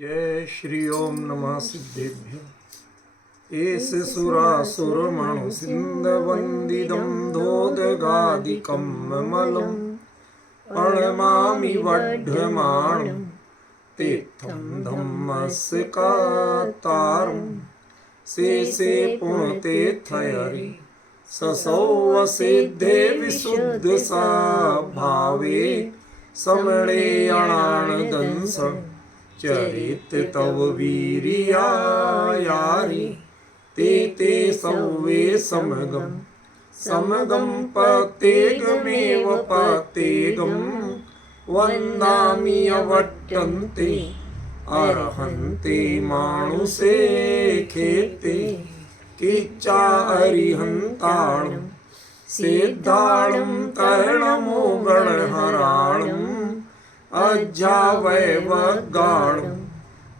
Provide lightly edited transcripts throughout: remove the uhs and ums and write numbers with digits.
जय श्री ओम नमः सिद्धेभ्य। एष सुरासुरमणु सिन्धवन्दितं धोदगादिकं ममलं प्रणमामि वढ्ढमाणं तीर्थं धम्मस्य कातारं शेषे पुण्यतीर्थहरि ससौवसिद्धे विशुद्धसा भावे समणे अणानदंसं चरित तव वीर्यायारि ते सौवे समगम पतेगमेव पतेगं वन्दामि अवट्टन्ते अर्हन्ते मानुषे खेते किच्चा अरिहन्ताणं सिद्धाणं तरणमो गणहराणं अज्जावैवगाणं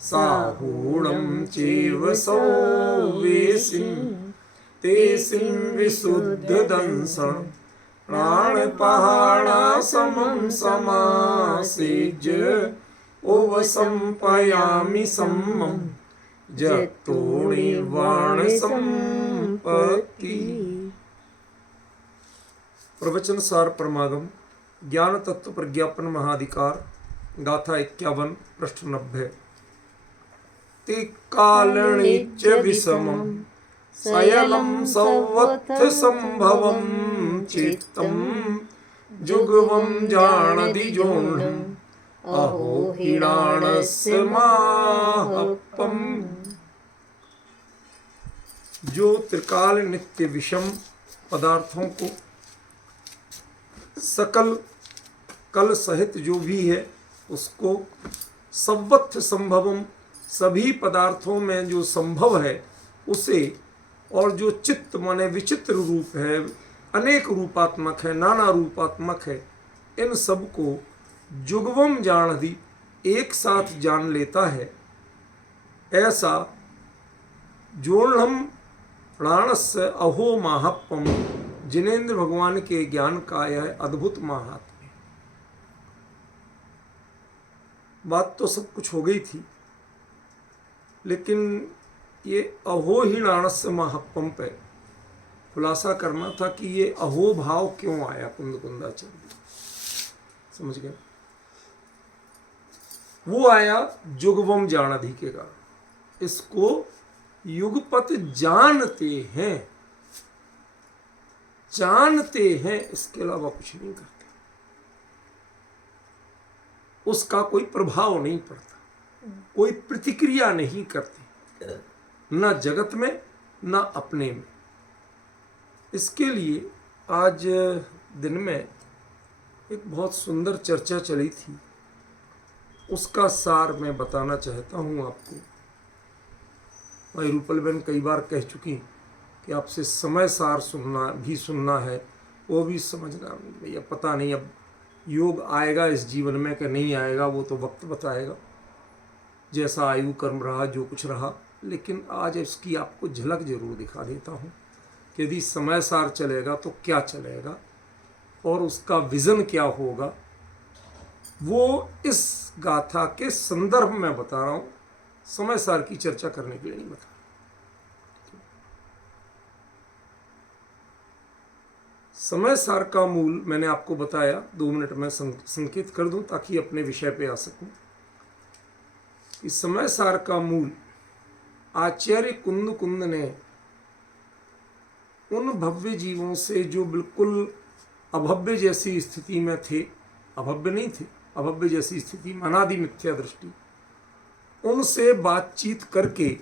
साहूणं चैव सौवेशिं तेसिं विशुद्धदंसं प्राणपहाणासमं समासेज्य उपसंपयामि सम्मं जतो निर्वाणसम्पत्ति। प्रवचन सार परमागम ज्ञान तत्व प्रज्ञापन महाधिकार गाथा 51 पृष्ठ 90। तिक्कालनिच विषमं सयलं सौवत्थ संभवं चित्तं जुगवं जाणदिजोऽह्नम् अहो हिणाणस्य माहप्पम्। जो त्रिकाल नित्य विषम पदार्थों को सकल कल सहित जो भी है उसको सवत्थ संभवम सभी पदार्थों में जो संभव है उसे, और जो चित्त माने विचित्र रूप है, अनेक रूपात्मक है, नाना रूपात्मक है, इन सब को जुगवम जानधि एक साथ जान लेता है। ऐसा जोड़म प्राणस्य अहो माहप्पम, जिनेन्द्र भगवान के ज्ञान का यह अद्भुत महात्म्य। बात तो सब कुछ हो गई थी, लेकिन ये अहो ही नाणस्य महात्म पे खुलासा करना था कि ये अहो भाव क्यों आया कुंद कुंदाचार्य। समझ गए? वो आया जुगवम जानधि के कारण। इसको युगपत जानते हैं, जानते हैं, इसके अलावा कुछ नहीं करते। उसका कोई प्रभाव नहीं पड़ता, कोई प्रतिक्रिया नहीं करते, न जगत में न अपने में। इसके लिए आज दिन में एक बहुत सुंदर चर्चा चली थी, उसका सार मैं बताना चाहता हूँ आपको। भाई रूपल बहन कई बार कह चुकी कि आपसे समय सार सुनना है, वो भी समझना। भैया पता नहीं अब योग आएगा इस जीवन में कि नहीं आएगा, वो तो वक्त बताएगा, जैसा आयु कर्म रहा, जो कुछ रहा। लेकिन आज इसकी आपको झलक जरूर दिखा देता हूँ कि यदि समय सार चलेगा तो क्या चलेगा और उसका विज़न क्या होगा, वो इस गाथा के संदर्भ में बता रहा हूँ। समय सार की चर्चा करने के लिए नहीं बता। समय सार का मूल मैंने आपको बताया, 2 मिनट में संकेत कर दूं ताकि अपने विषय पे आ सकूं। इस समय सार का मूल आचार्य कुंद ने उन भव्य जीवों से जो बिल्कुल अभव्य जैसी स्थिति में थे, अभव्य नहीं थे, अभव्य जैसी स्थिति में, अनादि मिथ्या दृष्टि, उनसे बातचीत करके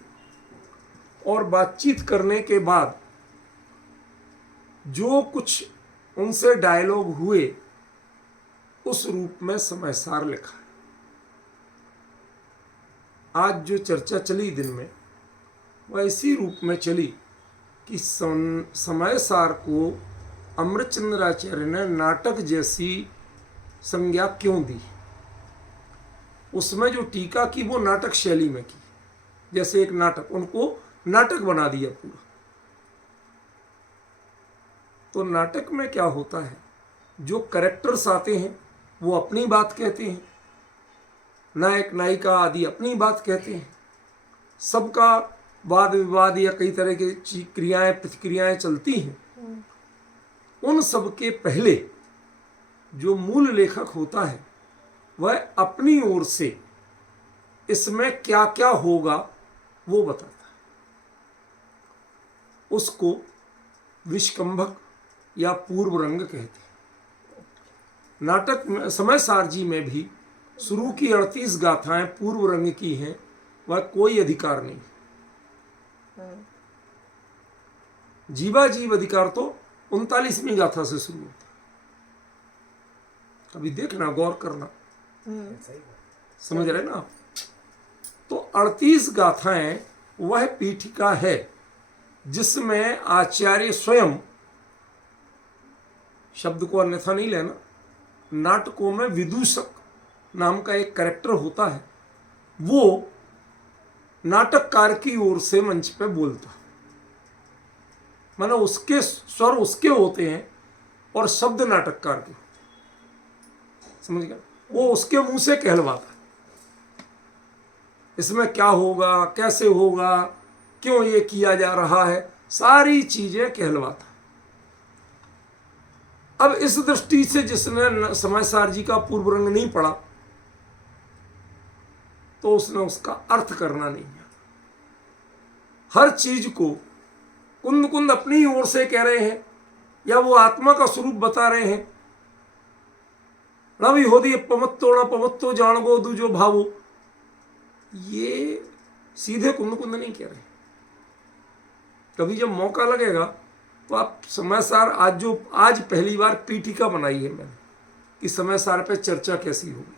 और बातचीत करने के बाद जो कुछ उनसे डायलॉग हुए उस रूप में समय सार लिखा है। आज जो चर्चा चली दिन में वह इसी रूप में चली कि समय सार को अमृतचंद्राचार्य ने नाटक जैसी संज्ञा क्यों दी। उसमें जो टीका की वो नाटक शैली में की, जैसे एक नाटक, उनको नाटक बना दिया पूरा। तो नाटक में क्या होता है, जो कैरेक्टर्स आते हैं वो अपनी बात कहते हैं नायक नायिका आदि अपनी बात कहते हैं, सबका वाद विवाद या कई तरह की क्रियाएं प्रतिक्रियाएं चलती हैं। उन सब के पहले जो मूल लेखक होता है वह अपनी ओर से इसमें क्या क्या होगा वो बताता है। उसको विष्कंभक या पूर्व रंग कहते हैं। नाटक में समय सारजी में भी शुरू की 38 गाथाएं पूर्व रंग की हैं, वह कोई अधिकार नहीं। जीवा जीव अधिकार तो 39वीं गाथा से शुरू होता है। कभी देखना, गौर करना, समझ रहे ना आप? तो 38 गाथाएं वह पीठिका है जिसमें आचार्य स्वयं, शब्द को अन्यथा नहीं लेना, नाटकों में विदूषक नाम का एक कैरेक्टर होता है, वो नाटककार की ओर से मंच पे बोलता है। मानो उसके स्वर उसके होते हैं और शब्द नाटककार के होते हैं। समझ गया? वो उसके मुंह से कहलवाता है, इसमें क्या होगा, कैसे होगा, क्यों ये किया जा रहा है, सारी चीजें कहलवाता है। अब इस दृष्टि से जिसने समय सारजी का पूर्व रंग नहीं पढ़ा तो उसने उसका अर्थ करना नहीं है। हर चीज को कुंद कुंद अपनी ओर से कह रहे हैं या वो आत्मा का स्वरूप बता रहे हैं। रवि होदी पमत्तो न पमत्तो जान गो दूजो भावो, ये सीधे कुंद कुंद नहीं कह रहे। कभी जब मौका लगेगा तो आप समय सार, आज पहली बार पीठिका बनाई है मैंने कि समय सार पे चर्चा कैसी होगी,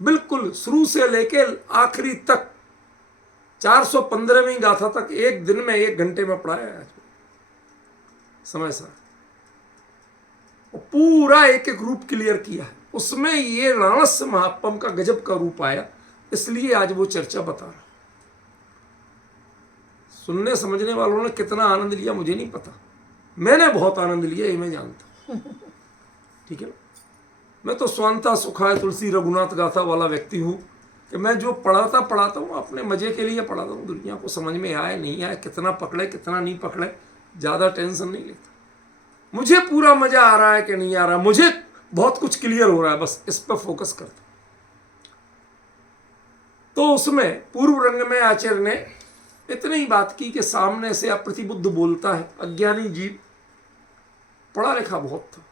बिल्कुल शुरू से लेके आखिरी तक 415वीं गाथा तक एक दिन में 1 घंटे में पढ़ाया है समय सार, और पूरा एक एक रूप क्लियर किया है। उसमें ये राणस्य महात्म का गजब का रूप आया, इसलिए आज वो चर्चा बता रहा। सुनने समझने वालों ने कितना आनंद लिया मुझे नहीं पता, मैंने बहुत आनंद लिया, ये मैं जानता हूं। ठीक है ना? मैं तो स्वांता सुखाय तुलसी रघुनाथ गाथा वाला व्यक्ति हूं कि मैं जो पढ़ाता हूं अपने मजे के लिए पढ़ाता हूं। दुनिया को समझ में आए नहीं आए, कितना पकड़े कितना नहीं पकड़े, ज्यादा टेंशन नहीं लेता। मुझे पूरा मजा आ रहा है कि नहीं आ रहा, मुझे बहुत कुछ क्लियर हो रहा है, बस इस पर फोकस करता। तो उसमें पूर्व रंग में आचार्य ने इतनी ही बात की कि सामने से अप्रतिबुद्ध बोलता है, अज्ञानी जीव, पढ़ा लिखा बहुत था।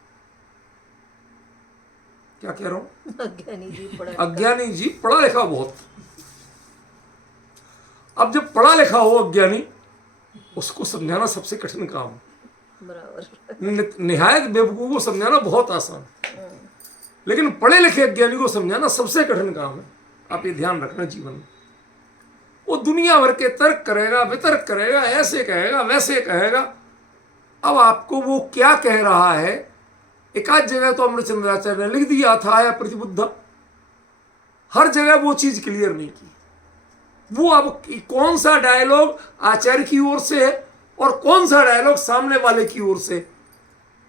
क्या कह रहा हूं? अज्ञानी जीव पढ़ा लिखा बहुत था। अब जब पढ़ा लिखा हो अज्ञानी, उसको समझाना सबसे कठिन काम है। निहायत बेवकूफ को समझाना बहुत आसान, लेकिन पढ़े लिखे अज्ञानी को समझाना सबसे कठिन काम है। आप ये ध्यान रखना जीवन में। वो दुनिया भर के तर्क करेगा, वितर्क करेगा, ऐसे कहेगा वैसे कहेगा। अब आपको वो क्या कह रहा है, एक आध जगह तो अमृतचंद्राचार्य ने लिख दिया था या प्रतिबुद्ध, हर जगह वो चीज क्लियर नहीं की। वो अब कौन सा डायलॉग आचार्य की ओर से है और कौन सा डायलॉग सामने वाले की ओर से,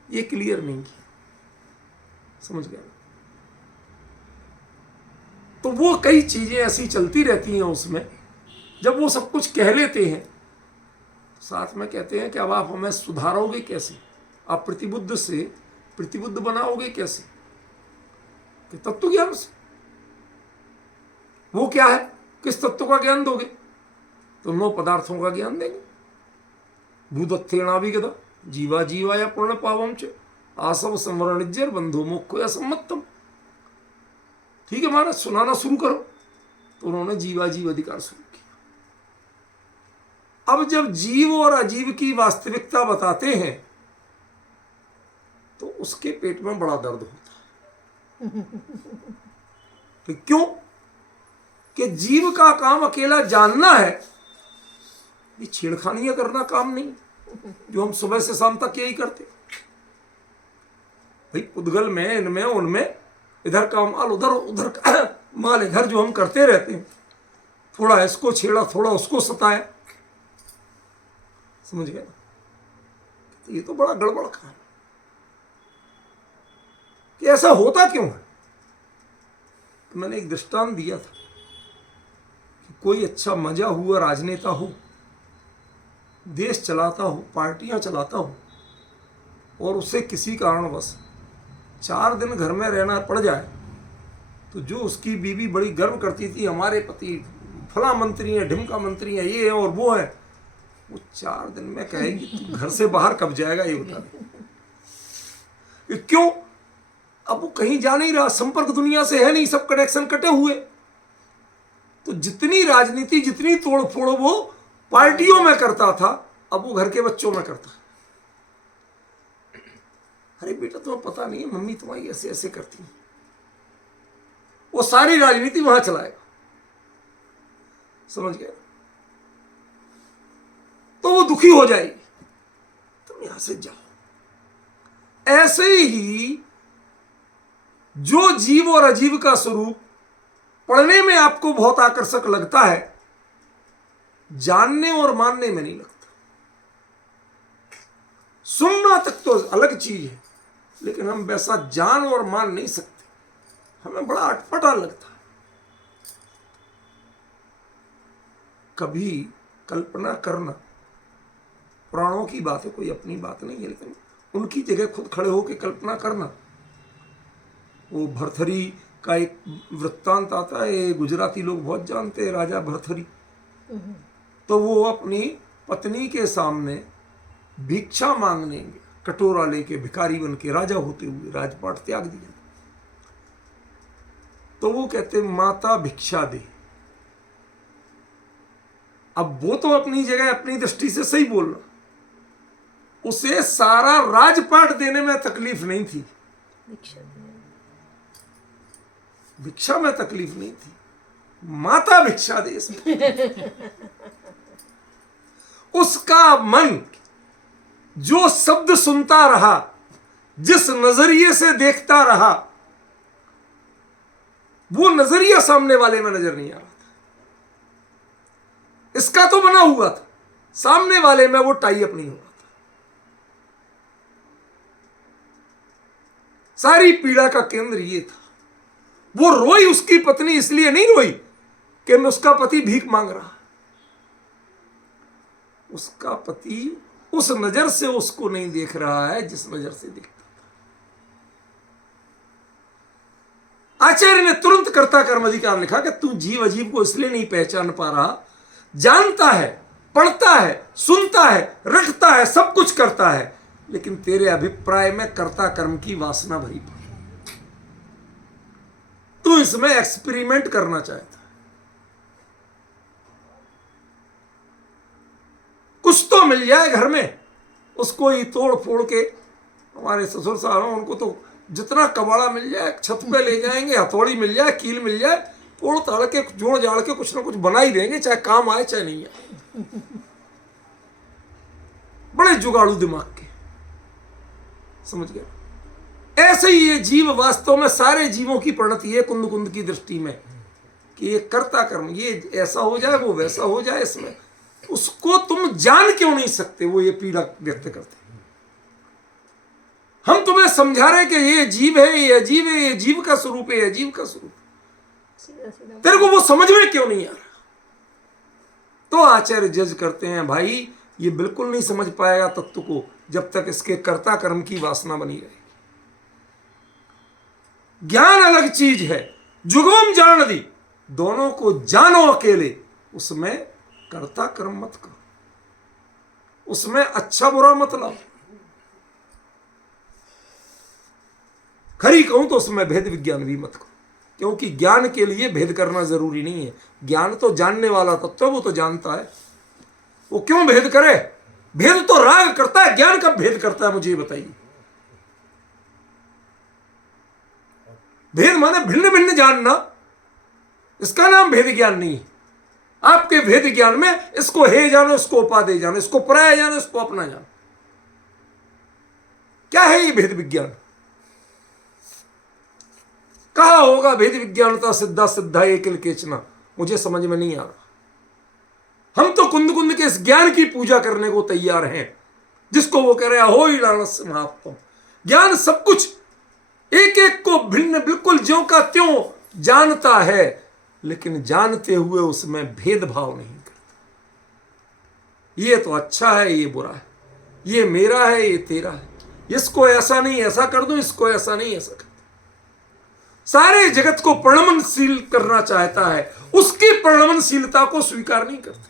ये क्लियर नहीं किया। समझ गया? तो वो कई चीजें ऐसी चलती रहती हैं उसमें। जब वो सब कुछ कह लेते हैं, साथ में कहते हैं कि अब आप हमें सुधारोगे कैसे, आप प्रतिबुद्ध से प्रतिबुद्ध बनाओगे कैसे, कि तत्व ज्ञान से। वो क्या है, किस तत्व का ज्ञान दोगे? तो 9 पदार्थों का ज्ञान देंगे। भूदत्थेणाभिगता जीवा जीवाय पूर्ण पावम च आसव संवरणिज्जर बंधु मुख्य असम्मतम। ठीक है महाराज, सुनाना शुरू करो। तो उन्होंने जीवा जीव अधिकार शुरू किया। अब जब जीव और अजीव की वास्तविकता बताते हैं तो उसके पेट में बड़ा दर्द होता है। तो क्यों? कि जीव का काम अकेला जानना है, ये छेड़खानियां करना काम नहीं, जो हम सुबह से शाम तक यही करते। भाई पुद्गल में, इनमें उनमें, इधर का माल उधर, उधर का माल इधर, जो हम करते रहते हैं, थोड़ा इसको छेड़ा थोड़ा उसको सताया। समझ गए? तो ये तो बड़ा गड़बड़ काम है। कि ऐसा होता क्यों है? मैंने एक दृष्टांत दिया था कि कोई अच्छा मजा हुआ राजनेता हो, देश चलाता हो, पार्टियां चलाता हो, और उसे किसी कारणवश 4 दिन घर में रहना पड़ जाए, तो जो उसकी बीवी बड़ी गर्व करती थी हमारे पति फला मंत्री है, ढिमका मंत्री है, ये है और वो है, वो 4 दिन में कहेगी तू घर से बाहर कब जाएगा ये बता दे। क्यों? अब वो कहीं जा नहीं रहा, संपर्क दुनिया से है नहीं, सब कनेक्शन कटे हुए। तो जितनी राजनीति, जितनी तोड़ फोड़ वो पार्टियों में करता था, अब वो घर के बच्चों में करता है। अरे बेटा तुम्हें पता नहीं है मम्मी तुम्हारी ऐसे ऐसे करती है, वो सारी राजनीति वहां चलाएगा, समझ गया? तो वो दुखी हो जाएगी, तुम यहां से जाओ। ऐसे ही जो जीव और अजीव का स्वरूप पढ़ने में आपको बहुत आकर्षक लगता है, जानने और मानने में नहीं लगता। सुनना तक तो अलग चीज है, लेकिन हम वैसा जान और मान नहीं सकते, हमें बड़ा अटपटा लगता है। कभी कल्पना करना, पुराणों की बात है, कोई अपनी बात नहीं है, लेकिन उनकी जगह खुद खड़े होकर कल्पना करना। वो भरथरी का एक वृत्तांत आता है, गुजराती लोग बहुत जानते हैं, राजा भरथरी। तो वो अपनी पत्नी के सामने भिक्षा मांगने गए, कटोरा लेके, भिखारी बन के, राजा होते हुए राजपाट त्याग दिया। तो वो कहते माता भिक्षा दे। अब वो तो अपनी जगह अपनी दृष्टि से सही बोल रहा, उसे सारा राजपाट देने में तकलीफ नहीं थी, भिक्षा में तकलीफ नहीं थी, माता भिक्षा दे इसमें। उसका मन जो शब्द सुनता रहा, जिस नजरिए से देखता रहा, वो नजरिया सामने वाले में नजर नहीं आ रहा था। इसका तो बना हुआ था, सामने वाले में वो टाई अप नहीं हो रहा था। सारी पीड़ा का केंद्र ये था। वो रोई, उसकी पत्नी इसलिए नहीं रोई कि मैं उसका पति भीख मांग रहा, उसका पति उस नजर से उसको नहीं देख रहा है जिस नजर से देखता था। आचार्य ने तुरंत कर्ता कर्म अधिकार लिखा कि तू जीव अजीव को इसलिए नहीं पहचान पा रहा, जानता है, पढ़ता है, सुनता है, रखता है, सब कुछ करता है, लेकिन तेरे अभिप्राय में कर्ता कर्म की वासना भरी पड़ी। तू इसमें एक्सपेरिमेंट करना चाहता है, कुछ तो मिल जाए घर में, उसको ही तोड़ फोड़ के। हमारे ससुर साहब हैं, उनको तो जितना कबाड़ा मिल जाए छत पे ले जाएंगे, हथौड़ी मिल जाए, कील मिल जाए, तोड़ ताड़ के जोड़ जाड़ के कुछ ना कुछ बना ही देंगे, चाहे काम आए चाहे नहीं आए। बड़े जुगाड़ू दिमाग के, समझ गए? ऐसे ही ये जीव वास्तव में सारे जीवों की परिणति है कुंद कुंद की दृष्टि में, कि ये कर्ता कर्म, ये ऐसा हो जाए, वो वैसा हो जाए। इसमें उसको तुम जान क्यों नहीं सकते? वो ये पीड़ा व्यक्त करते। हम तुम्हें समझा रहे कि ये जीव है, ये अजीब है, ये जीव का स्वरूप है, ये अजीब का स्वरूप, तेरे को वो समझ में क्यों नहीं आ रहा? तो आचार्य जज करते हैं, भाई ये बिल्कुल नहीं समझ पाएगा तत्व को जब तक इसके कर्ता कर्म की वासना बनी रहेगी। ज्ञान अलग चीज है, जुगम जान दी, दोनों को जानो अकेले, उसमें कर्ता कर्म मत करो, उसमें अच्छा बुरा मत लाओ। खरी कहूं तो उसमें भेद विज्ञान भी मत करो, क्योंकि ज्ञान के लिए भेद करना जरूरी नहीं है। ज्ञान तो जानने वाला तत्व है, वो तो जानता है, वो क्यों भेद करे? भेद तो राग करता है, ज्ञान कब भेद करता है मुझे बताइए? भेद माने भिन्न भिन्न जानना, इसका नाम भेद ज्ञान नहीं है। आपके भेद ज्ञान में इसको हे जानो, इसको उपादेय जानो, इसको पराया जानो, इसको अपना जानो। क्या है ये भेद विज्ञान? कहा होगा भेद विज्ञानता सिद्धा सिद्धा एकिल केचना, मुझे समझ में नहीं आ रहा। हम तो कुंद कुंद के इस ज्ञान की पूजा करने को तैयार हैं, जिसको वो कह रहे हो ही लानस महात्म। ज्ञान सब कुछ एक एक को भिन्न बिल्कुल ज्यों का त्यों जानता है, लेकिन जानते हुए उसमें भेदभाव नहीं करता। ये तो अच्छा है, ये बुरा है, ये मेरा है, ये तेरा है, इसको ऐसा नहीं ऐसा कर दूं, इसको ऐसा नहीं ऐसा कर दूं। सारे जगत को परिणमनशील करना चाहता है, उसकी परिणमनशीलता को स्वीकार नहीं करता,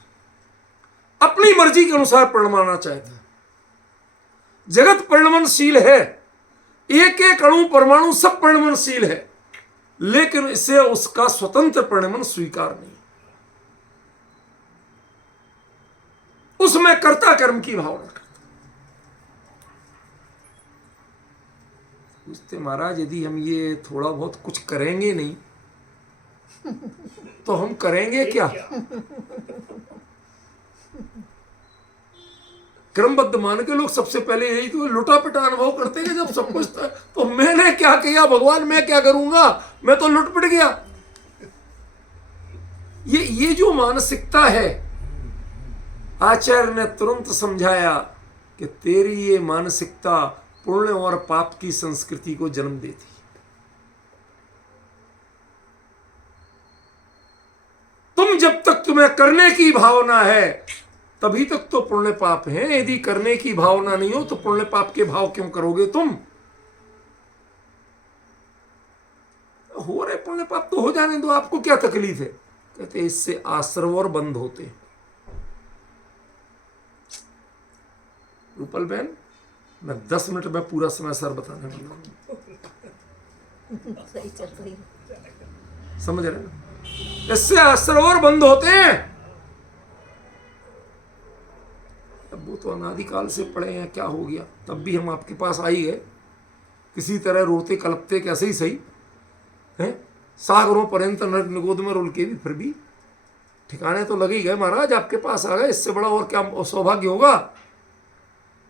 अपनी मर्जी के अनुसार परिणमाना चाहता है। जगत परिणमनशील है, एक एक अणु परमाणु सब परिणमनशील है, लेकिन इसे उसका स्वतंत्र परिणमन स्वीकार नहीं। उसमें कर्ता कर्म की भावना करता। पूछते महाराज यदि हम ये थोड़ा बहुत कुछ करेंगे नहीं तो हम करेंगे क्या? क्रमबद्ध मान के लोग सबसे पहले यही तो लुटा पिटा अनुभव करते हैं जब सब कुछ था, तो मैंने क्या किया भगवान, मैं क्या करूंगा, मैं तो लुट पिट गया। ये जो मानसिकता है, आचार्य ने तुरंत समझाया कि तेरी ये मानसिकता पुण्य और पाप की संस्कृति को जन्म देती। तुम जब तक तुम्हें करने की भावना है तभी तक तो पुण्य पाप है। यदि करने की भावना नहीं हो तो पुण्य पाप के भाव क्यों करोगे तुम? हो रहे पुण्य पाप तो हो जाने दो, आपको क्या तकलीफ है? कहते इससे आश्रव और बंद होते हैं। रूपल बहन, मैं 10 मिनट में पूरा समय सर बताने वाला हूं, सही चल रही है। समझ रहे ना? इससे आश्रव और बंद होते हैं। अब वो तो अनादिकाल से पड़े हैं, क्या हो गया? तब भी हम आपके पास आ ही गए, किसी तरह रोते कलपते कैसे ही सही हैं, सागरों पर्यंत नरक निगोद में रुल के भी फिर भी ठिकाने तो लगे ही गए। महाराज आपके पास आ गए, इससे बड़ा और क्या सौभाग्य होगा?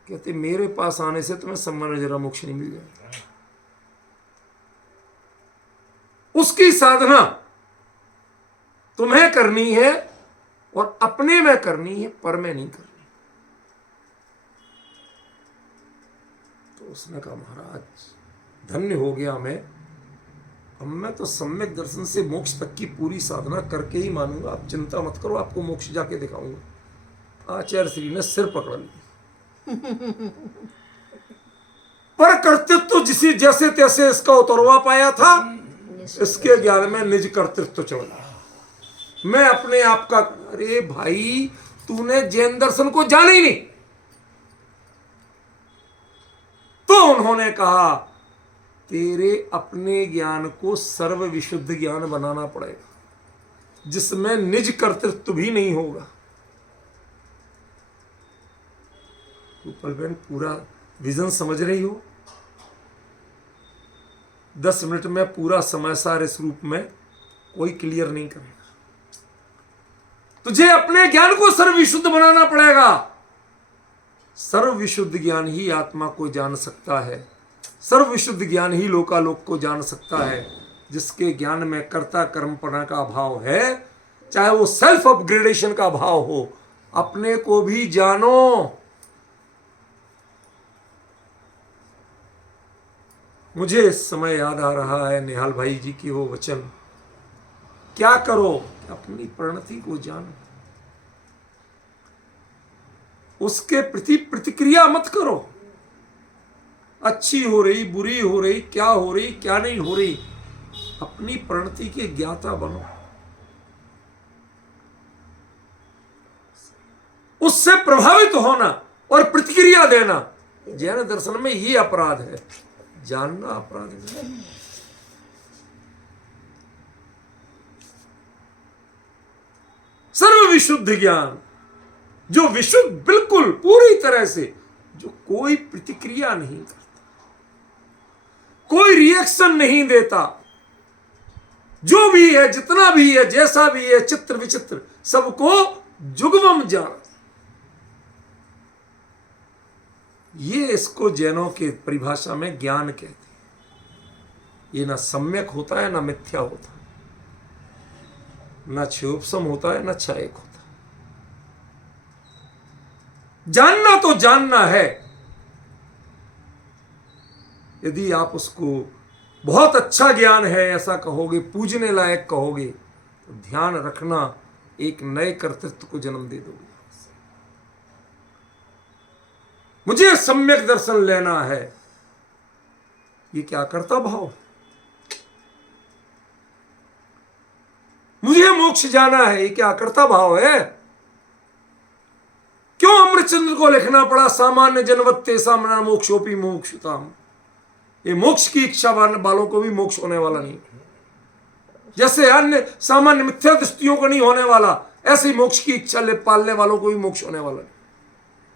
कहते मेरे पास आने से तुम्हें सम्मान जरा मोक्ष नहीं मिल जाएगा। उसकी साधना तुम्हें करनी है और अपने में करनी है, पर में नहीं करनी। तो उसने कहा महाराज धन्य हो गया मैं, अब मैं तो सम्यक दर्शन से मोक्ष तक की पूरी साधना करके ही मानूंगा। आप चिंता मत करो, आपको मोक्ष जाके दिखाऊंगा। आचार्य श्री ने सिर पकड़ लिया। पर कर्तृत्व जिसी जैसे तैसे इसका उतरवा पाया था, इसके ज्ञान में निज कर्तृत्व चढ़ गया। मैं अपने आप का, अरे भाई तूने जैन दर्शन को जाना ही नहीं। तो उन्होंने कहा तेरे अपने ज्ञान को सर्व विशुद्ध ज्ञान बनाना पड़ेगा, जिसमें निज कर्तृत्व भी नहीं होगा। ऊपर बहन पूरा विजन समझ रही हो? 10 मिनट में पूरा समय सार इस रूप में कोई क्लियर नहीं करेगा। तुझे अपने ज्ञान को सर्व विशुद्ध बनाना पड़ेगा। सर्व विशुद्ध ज्ञान ही आत्मा को जान सकता है, सर्व विशुद्ध ज्ञान ही लोकालोक को जान सकता है। जिसके ज्ञान में कर्ता कर्मपना का भाव है, चाहे वो सेल्फ अपग्रेडेशन का भाव हो, अपने को भी जानो। मुझे इस समय याद आ रहा है निहाल भाई जी की वो वचन, क्या करो अपनी परिणति को जानो, उसके प्रति प्रतिक्रिया मत करो। अच्छी हो रही बुरी हो रही, क्या हो रही क्या नहीं हो रही, अपनी परिणति के ज्ञाता बनो। उससे प्रभावित होना और प्रतिक्रिया देना जैन दर्शन में ये अपराध है, जानना अपराध नहीं। सर्व विशुद्ध ज्ञान, जो विशुद्ध बिल्कुल पूरी तरह से, जो कोई प्रतिक्रिया नहीं करता, कोई रिएक्शन नहीं देता, जो भी है जितना भी है जैसा भी है चित्र विचित्र सबको जुगवम जान। ये इसको जैनों के परिभाषा में ज्ञान कहते हैं। ये ना सम्यक होता है ना मिथ्या होता है, ना क्षयोपसम होता है ना क्षयक होता है। जानना तो जानना है, यदि आप उसको बहुत अच्छा ज्ञान है ऐसा कहोगे, पूजने लायक कहोगे, तो ध्यान रखना एक नए कर्तृत्व को जन्म दे दोगे। मुझे सम्यक दर्शन लेना है, ये क्या करता भाव। मुझे मोक्ष जाना है, ये क्या करता भाव है। क्यों अमृतचंद्र को लिखना पड़ा सामान्य जनवत्ते सामना मोक्षोपी मोक्षताम। ये मोक्ष की इच्छा वालों को भी मोक्ष होने वाला नहीं, जैसे अन्य सामान्य मिथ्या दृष्टियों को नहीं होने वाला, ऐसे ही मोक्ष की इच्छा ले पालने वालों को भी मोक्ष होने वाला नहीं।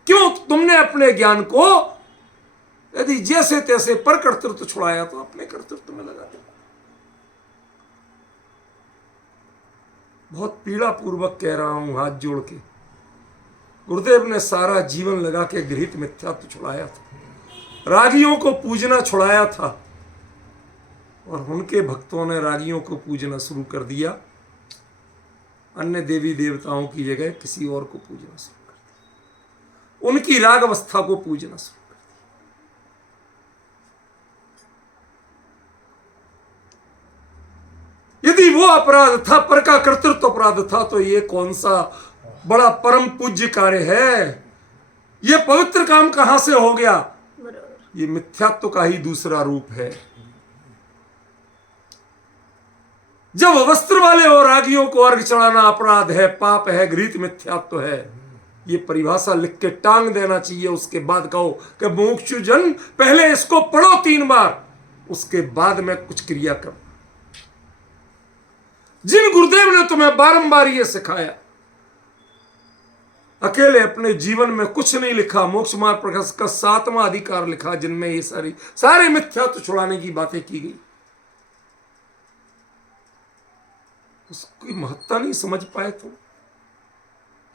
क्यों, तुमने अपने ज्ञान को यदि जैसे तैसे पर कर्तृत्व छुड़ाया तो अपने कर्तृत्व में लगा दिया। बहुत पीड़ा पूर्वक कह रहा हूं हाथ जोड़ के, गुरुदेव ने सारा जीवन लगा के गृहीत मिथ्यात्व छुड़ाया था, रागियों को पूजना छुड़ाया था, और उनके भक्तों ने रागियों को पूजना शुरू कर दिया। अन्य देवी देवताओं की जगह किसी और को पूजना शुरू कर दिया, उनकी राग अवस्था को पूजना शुरू कर दिया। यदि वो अपराध था, पर का कर्तृत्व अपराध था, तो ये कौन सा बड़ा परम पूज्य कार्य है। ये पवित्र काम कहां से हो गया। ये मिथ्यात्व का ही दूसरा रूप है। जब वस्त्र वाले और रागियों को अर्घ चढ़ाना अपराध है, पाप है, गृहीत मिथ्यात्व है, ये परिभाषा लिख के टांग देना चाहिए। उसके बाद कहो कि मोक्ष जन पहले इसको पढ़ो 3 बार, उसके बाद में कुछ क्रिया करो। जिन गुरुदेव ने तुम्हें बारंबार ये सिखाया, अकेले अपने जीवन में कुछ नहीं लिखा, मोक्ष मार्ग प्रकाश का 7वां अधिकार लिखा, जिनमें ये सारे मिथ्यात्व छुड़ाने की बातें की गई, उसकी महत्ता नहीं समझ पाए तुम,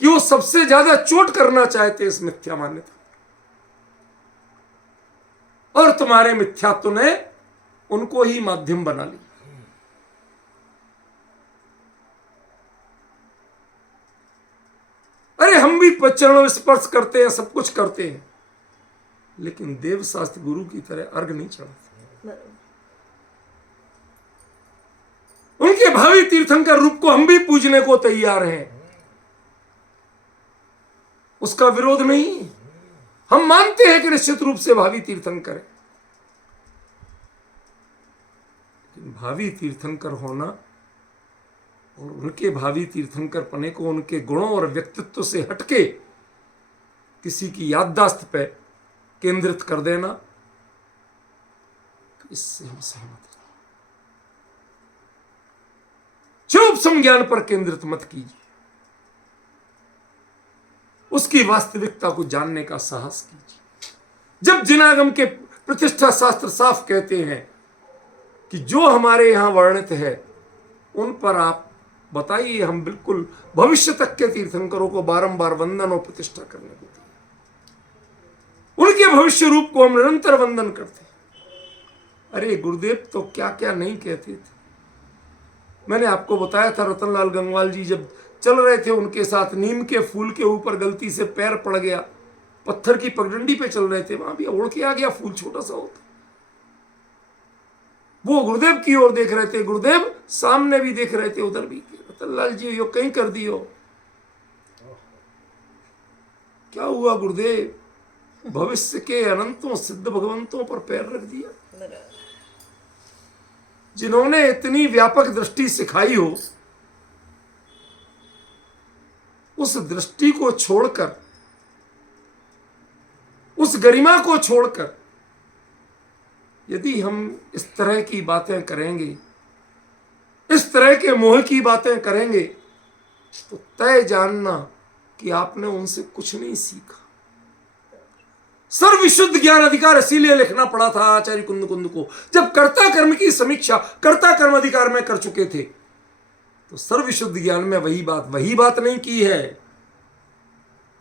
कि वो सबसे ज्यादा चोट करना चाहते इस मिथ्या मान्यता, और तुम्हारे मिथ्यात्व ने उनको ही माध्यम बना लिया। अरे हम भी चरणों स्पर्श करते हैं, सब कुछ करते हैं, लेकिन देव शास्त्र गुरु की तरह अर्घ नहीं चढ़ाते। उनके भावी तीर्थंकर रूप को हम भी पूजने को तैयार हैं, उसका विरोध नहीं। हम मानते हैं कि निश्चित रूप से भावी तीर्थंकर है, लेकिन भावी तीर्थंकर होना और उनके भावी तीर्थंकर पने को उनके गुणों और व्यक्तित्व से हटके किसी की याददाश्त पे केंद्रित कर देना, इससे हम सहमत हैं। क्षुप संज्ञान पर केंद्रित मत कीजिए, उसकी वास्तविकता को जानने का साहस कीजिए। जब जिनागम के प्रतिष्ठा शास्त्र साफ कहते हैं कि जो हमारे यहां वर्णित है उन पर आप बताइए, हम बिल्कुल भविष्य तक के तीर्थंकरों को बारंबार वंदन और प्रतिष्ठा करने को दिया, उनके भविष्य रूप को हम निरंतर वंदन करते हैं। अरे गुरुदेव तो क्या क्या नहीं कहते थे। मैंने आपको बताया था, रतनलाल गंगवाल जी जब चल रहे थे, उनके साथ नीम के फूल के ऊपर गलती से पैर पड़ गया, पत्थर की पगडंडी पे चल रहे थे, वहां भी उड़ के आ गया फूल, छोटा सा होता। वो गुरुदेव की ओर देख रहे थे, गुरुदेव सामने भी देख रहे थे, उधर भी। रतनलाल जी यो कहीं कर दियो, क्या हुआ गुरुदेव, भविष्य के अनंतों सिद्ध भगवंतों पर पैर रख दिया। जिन्होंने इतनी व्यापक दृष्टि सिखाई हो, उस दृष्टि को छोड़कर, उस गरिमा को छोड़कर यदि हम इस तरह की बातें करेंगे, इस तरह के मोह की बातें करेंगे, तो तय जानना कि आपने उनसे कुछ नहीं सीखा। सर्वविशुद्ध ज्ञान अधिकार इसीलिए लिखना पड़ा था आचार्य कुंद कुंद को। जब कर्ता कर्म की समीक्षा कर्ता कर्म अधिकार में कर चुके थे, तो सर्वविशुद्ध ज्ञान में वही बात नहीं की है।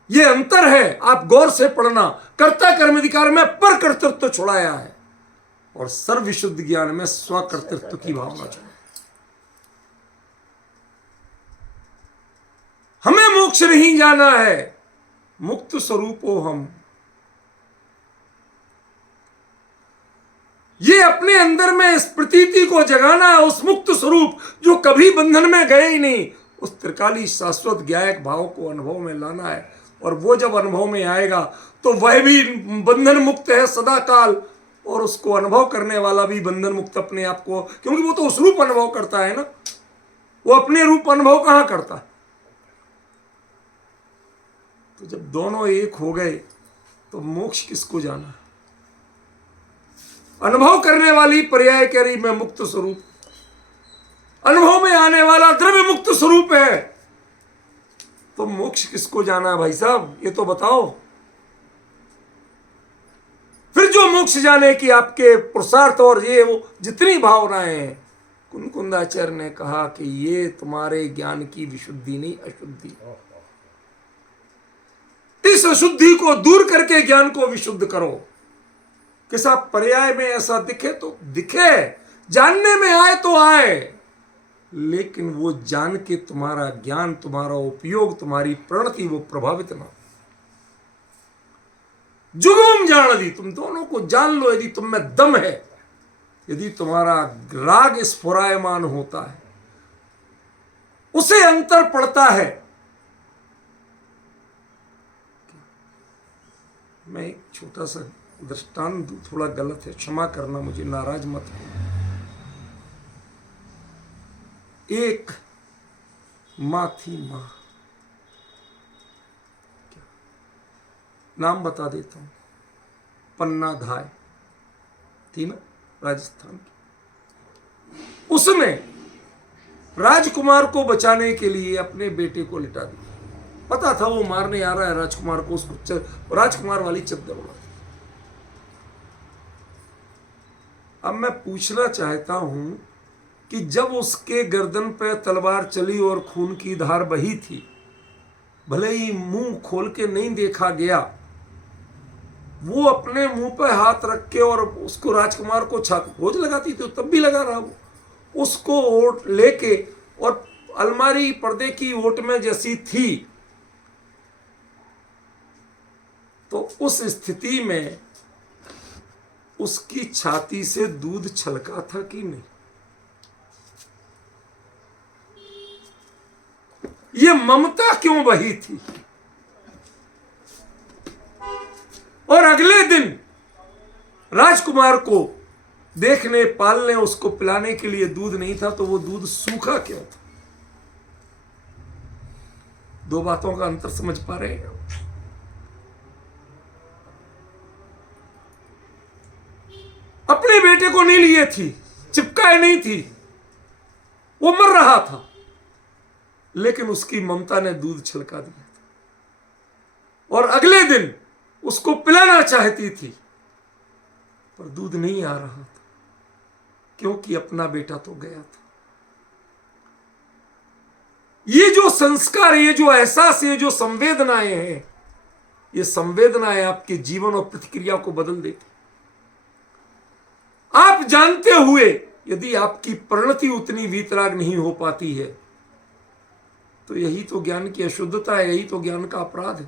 यह अंतर है, आप गौर से पढ़ना। कर्ता कर्म अधिकार में पर कर्तृत्व छुड़ाया है, और सर्वविशुद्ध ज्ञान में स्वकर्तृत्व की भावना छुड़ाई। हमें मोक्ष नहीं जाना है, मुक्त स्वरूप हो हम। ये अपने अंदर में इस प्रतीति को जगाना है, उस मुक्त स्वरूप जो कभी बंधन में गए ही नहीं, उस त्रिकाली शाश्वत ज्ञायक भाव को अनुभव में लाना है। और वो जब अनुभव में आएगा तो वह भी बंधन मुक्त है सदा काल, और उसको अनुभव करने वाला भी बंधन मुक्त अपने आप को, क्योंकि वो तो उस रूप अनुभव करता है ना, वो अपने रूप अनुभव कहां करता है। तो जब दोनों एक हो गए तो मोक्ष किसको जाना है। अनुभव करने वाली पर्याय कह रही मैं मुक्त स्वरूप, अनुभव में आने वाला द्रव्य मुक्त स्वरूप है, तो मोक्ष किसको जाना है भाई साहब, ये तो बताओ। फिर जो मोक्ष जाने की आपके पुरुषार्थ और ये वो जितनी भावनाएं हैं, कुंदाचार्य ने कहा कि ये तुम्हारे ज्ञान की विशुद्धि नहीं, अशुद्धि। इस अशुद्धि को दूर करके ज्ञान को विशुद्ध करो। किसा पर्याय में ऐसा दिखे तो दिखे, जानने में आए तो आए, लेकिन वो जान के तुम्हारा ज्ञान, तुम्हारा उपयोग, तुम्हारी प्रणति वो प्रभावित ना। जुगम जान दी, तुम दोनों को जान लो। यदि तुम में दम है, यदि तुम्हारा राग स्फुरायमान होता है, उसे अंतर पड़ता है। मैं एक छोटा सा दृष्टांत दूं, थोड़ा गलत है, क्षमा करना, मुझे नाराज मत हो। एक मां थी, मां, नाम बता देता हूं, पन्ना धाय थी ना, राजस्थान की। उसने राजकुमार को बचाने के लिए अपने बेटे को लिटा दिया। पता था वो मारने आ रहा है राजकुमार को, उसको राजकुमार वाली चद्दर उड़ा दी। अब मैं पूछना चाहता हूं कि जब उसके गर्दन पे तलवार चली और खून की धार बही थी, भले ही मुंह खोल के नहीं देखा गया, वो अपने मुंह पे हाथ रख के और उसको राजकुमार को छाती खोज लगाती थी, तब भी लगा रहा वो, उसको ओट लेके, और अलमारी पर्दे की ओट में जैसी थी, तो उस स्थिति में उसकी छाती से दूध छलका था कि नहीं। ये ममता क्यों बही थी। और अगले दिन राजकुमार को देखने, पालने, उसको पिलाने के लिए दूध नहीं था, तो वो दूध सूखा क्यों था। दो बातों का अंतर समझ पा रहे हैं। अपने बेटे को नहीं लिए थी, चिपकाए नहीं थी, वो मर रहा था, लेकिन उसकी ममता ने दूध छलका दिया था। और अगले दिन उसको पिलाना चाहती थी, पर दूध नहीं आ रहा था, क्योंकि अपना बेटा तो गया था। ये जो संस्कार, ये जो एहसास, ये जो संवेदनाएं हैं, ये संवेदनाएं आपके जीवन और प्रतिक्रिया को बदल देती। आप जानते हुए यदि आपकी परिणति उतनी वीतराग नहीं हो पाती है, तो यही तो ज्ञान की अशुद्धता है, यही तो ज्ञान का अपराध है।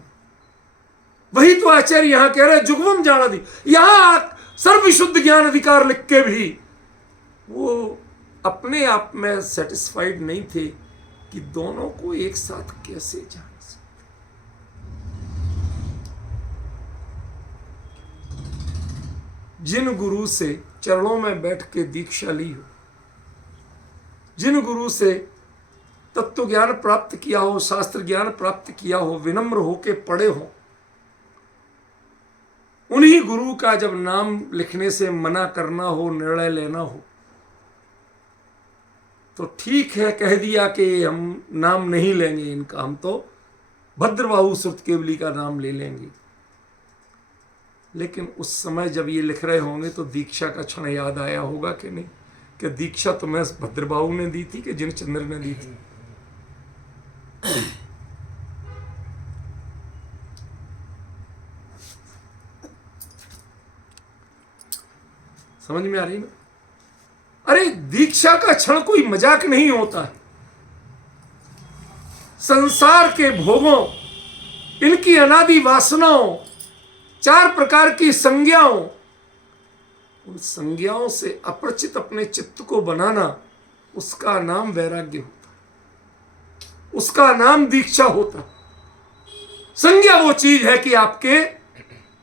वही तो आचार्य यहां कह रहे जुगवम जानादि। यहां सर्वशुद्ध ज्ञान अधिकार लिख के भी वो अपने आप में सेटिस्फाइड नहीं थे कि दोनों को एक साथ कैसे जान सकते। जिन गुरु से चरणों में बैठ के दीक्षा ली हो, जिन गुरु से तत्व ज्ञान प्राप्त किया हो, शास्त्र ज्ञान प्राप्त किया हो, विनम्र होके पढ़े हो, उन्हीं गुरु का जब नाम लिखने से मना करना हो, निर्णय लेना हो, तो ठीक है, कह दिया कि हम नाम नहीं लेंगे इनका, हम तो भद्रबाहु सुरत केवली का नाम ले लेंगे। लेकिन उस समय जब ये लिख रहे होंगे तो दीक्षा का क्षण याद आया होगा कि नहीं, कि दीक्षा तो मैं भद्रबाहु ने दी थी कि जिनचंद्र ने दी थी। समझ में आ रही ना। अरे दीक्षा का क्षण कोई मजाक नहीं होता है। संसार के भोगों, इनकी अनादि वासनाओं, चार प्रकार की संज्ञाओं, उन संज्ञाओं से अपरिचित अपने चित्त को बनाना, उसका नाम वैराग्य होता है, उसका नाम दीक्षा होता है। संज्ञा वो चीज है कि आपके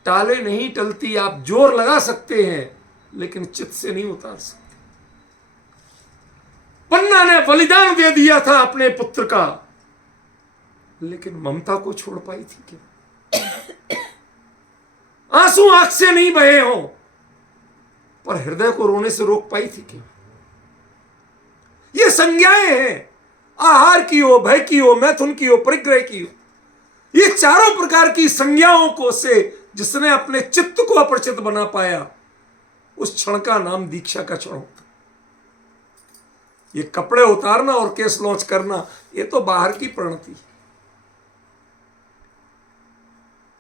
टाले नहीं टलती, आप जोर लगा सकते हैं लेकिन चित्त से नहीं उतार सकते। पन्ना ने बलिदान दे दिया था अपने पुत्र का, लेकिन ममता को छोड़ पाई थी क्या? आंसू आंख से नहीं बहे हो पर हृदय को रोने से रोक पाई थी क्या? ये संज्ञाएं हैं, आहार की हो, भय की हो, मैथुन की हो, परिग्रह की हो, ये चारों प्रकार की संज्ञाओं को से जिसने अपने चित्त को अपरिचित बना पाया, उस क्षण का नाम दीक्षा का क्षण होता। ये कपड़े उतारना और केस लॉन्च करना, ये तो बाहर की प्रणति है।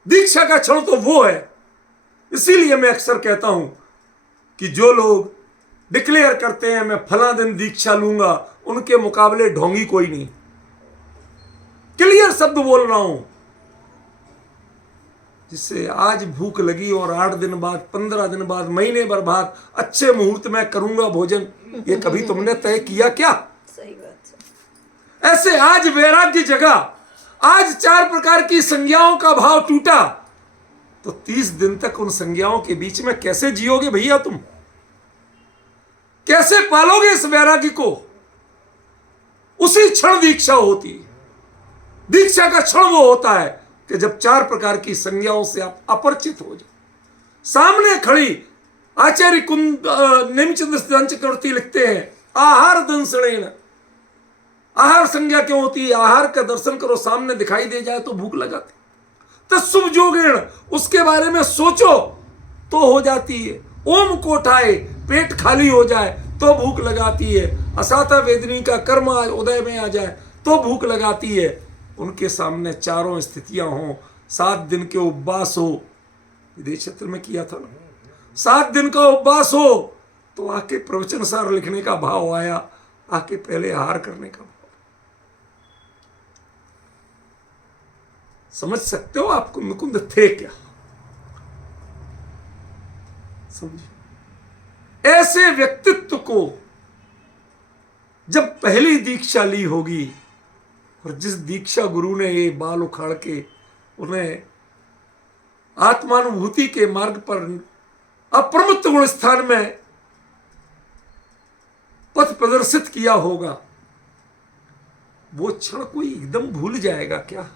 दीक्षा का क्षण तो वो है। इसीलिए मैं अक्सर कहता हूं कि जो लोग डिक्लेयर करते हैं मैं फला दिन दीक्षा लूंगा, उनके मुकाबले ढोंगी कोई नहीं। क्लियर शब्द बोल रहा हूं। जिससे आज भूख लगी और 8 दिन बाद, 15 दिन बाद, महीने भर बाद अच्छे मुहूर्त में करूंगा भोजन, ये कभी तुमने तय किया क्या? सही बात है। ऐसे आज वैराग्य जगा, आज 4 प्रकार की संज्ञाओं का भाव टूटा, तो 30 दिन तक उन संज्ञाओं के बीच में कैसे जियोगे भैया? तुम कैसे पालोगे इस वैराग्य को? उसी क्षण दीक्षा होती है। दीक्षा का क्षण वो होता है कि जब 4 प्रकार की संज्ञाओं से आप अपरिचित हो जाओ। सामने खड़ी आचार्य नेमिचंद्र चक्रवर्ती लिखते हैं, आहार दंसणेन। आहार संज्ञा क्यों होती है? आहार का दर्शन करो, सामने दिखाई दे जाए तो भूख लगाती। तत्सुभ जोगेण, उसके बारे में सोचो तो हो जाती है। ओम को उठाए, पेट खाली हो जाए तो भूख लगाती है। असाता वेदनी का कर्म उदय में आ जाए तो भूख लगाती है। उनके सामने चारों स्थितियां हो, 7 दिन के उपवास हो, विदेश क्षेत्र में किया था ना, 7 दिन का उपवास हो, तो आके प्रवचन सार लिखने का भाव आया, आके पहले आहार करने का भाव। समझ सकते हो आप कुंद कुंद थे क्या? समझिए, ऐसे व्यक्तित्व को जब पहली दीक्षा ली होगी, और जिस दीक्षा गुरु ने ये बाल उखाड़ के उन्हें आत्मानुभूति के मार्ग पर अप्रमत्त गुण स्थान में पथ प्रदर्शित किया होगा, वो क्षण कोई एकदम भूल जाएगा क्या?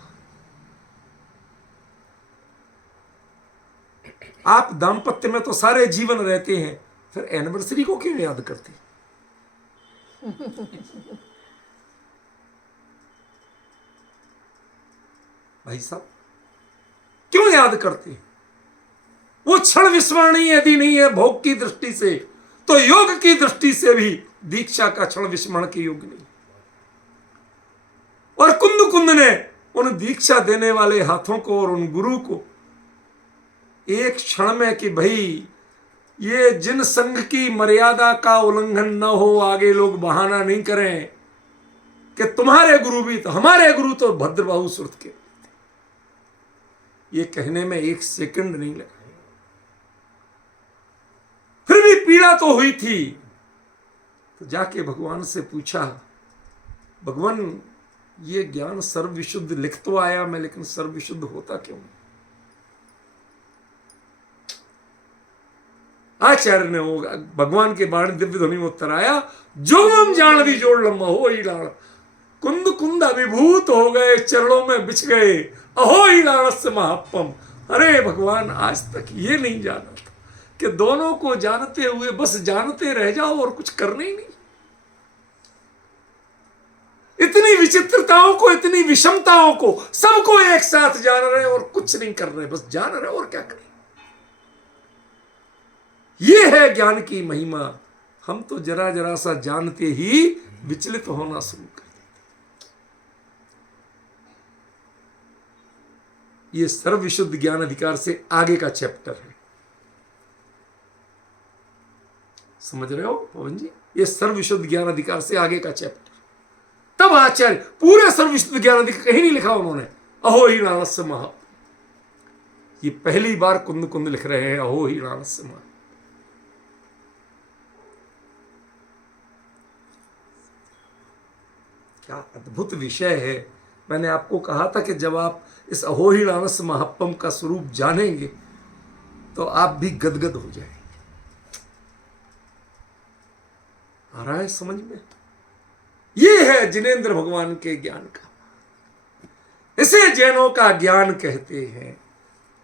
आप दाम्पत्य में तो सारे जीवन रहते हैं, फिर एनिवर्सरी को क्यों याद करते? भाई साहब, क्यों याद करते? वो क्षण विस्मरणीय यदि नहीं है भोग की दृष्टि से, तो योग की दृष्टि से भी दीक्षा का क्षण विस्मरण के योग्य नहीं। और कुंद कुंद ने उन दीक्षा देने वाले हाथों को और उन गुरु को एक क्षण में कि भाई ये जिन संघ की मर्यादा का उल्लंघन न हो, आगे लोग बहाना नहीं करें कि तुम्हारे गुरु भी तो, हमारे गुरु तो भद्रबाहु सुरत के, ये कहने में 1 सेकंड नहीं लगा। फिर भी पीड़ा तो हुई थी, तो जाके भगवान से पूछा, भगवान ये ज्ञान सर्वविशुद्ध लिख तो आया मैं, लेकिन सर्वविशुद्ध होता क्यों? आचार्य ने होगा भगवान के बाण दिव्य ध्वनि में उत्तर आया, जो हम जान भी जोड़ लंबा हो ही लाड़, कुंद कुंद अभिभूत हो गए, चरणों में बिछ गए, अहो ही लाड़स्य महापम। अरे भगवान, आज तक ये नहीं जाना था कि दोनों को जानते हुए बस जानते रह जाओ और कुछ करने ही नहीं। इतनी विचित्रताओं को, इतनी विषमताओं को, सबको एक साथ जान रहे और कुछ नहीं कर रहे, बस जान रहे और क्या करें। ये है ज्ञान की महिमा। हम तो जरा जरा सा जानते ही विचलित होना शुरू कर देते। ये सर्वविशुद्ध ज्ञान अधिकार से आगे का चैप्टर है, समझ रहे हो पवन जी? ये सर्वविशुद्ध ज्ञान अधिकार से आगे का चैप्टर। तब आचार्य पूरे सर्वविशुद्ध ज्ञान अधिकार कहीं नहीं लिखा उन्होंने अहो ही लाड़स्य महा, ये पहली बार कुंद कुंद लिख रहे हैं अहो ही लाड़स्य महा। क्या अद्भुत विषय है। मैंने आपको कहा था कि जब आप इस अहोहिणानस महात्म का स्वरूप जानेंगे तो आप भी गदगद हो जाएंगे। आ रहा है समझ में? ये है जिनेंद्र भगवान के ज्ञान का। इसे जैनों का ज्ञान कहते हैं।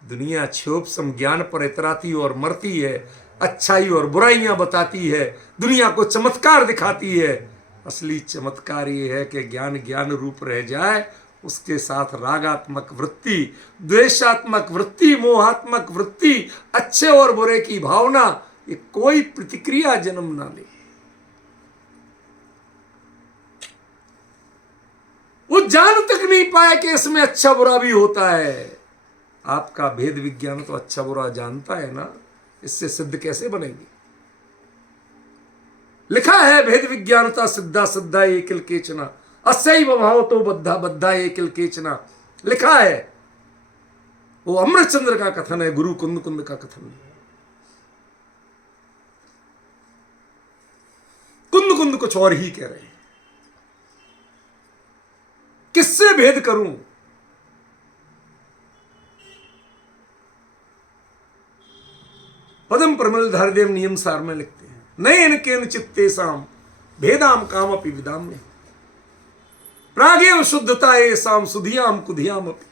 दुनिया क्षोभ सम ज्ञान पर इतराती और मरती है, अच्छाई और बुराइयां बताती है, दुनिया को चमत्कार दिखाती है। असली चमत्कार ये है कि ज्ञान ज्ञान रूप रह जाए, उसके साथ रागात्मक वृत्ति, द्वेषात्मक वृत्ति, मोहात्मक वृत्ति, अच्छे और बुरे की भावना, ये कोई प्रतिक्रिया जन्म ना ले। वो जान तक नहीं पाए कि इसमें अच्छा बुरा भी होता है। आपका भेद विज्ञान तो अच्छा बुरा जानता है ना, इससे सिद्ध कैसे बनेगी? लिखा है भेद विज्ञानता सिद्धा सिद्धा एकिल केचना, असैव भाव तो बद्धा बद्धा एकिल केचना। लिखा है, वो अमृतचंद्र का कथन है, गुरु कुंद कुंद का कथन है। कुंद कुंद कुछ और ही कह रहे हैं। किससे भेद करूं? पदम प्रमल धारदेव नियम सार में लिखते हैं, नयन केन चित्ते साम भेदाम काम अपि विदाम में प्रागेव शुद्धता ये साम सुधियाम कुधियाम अपि।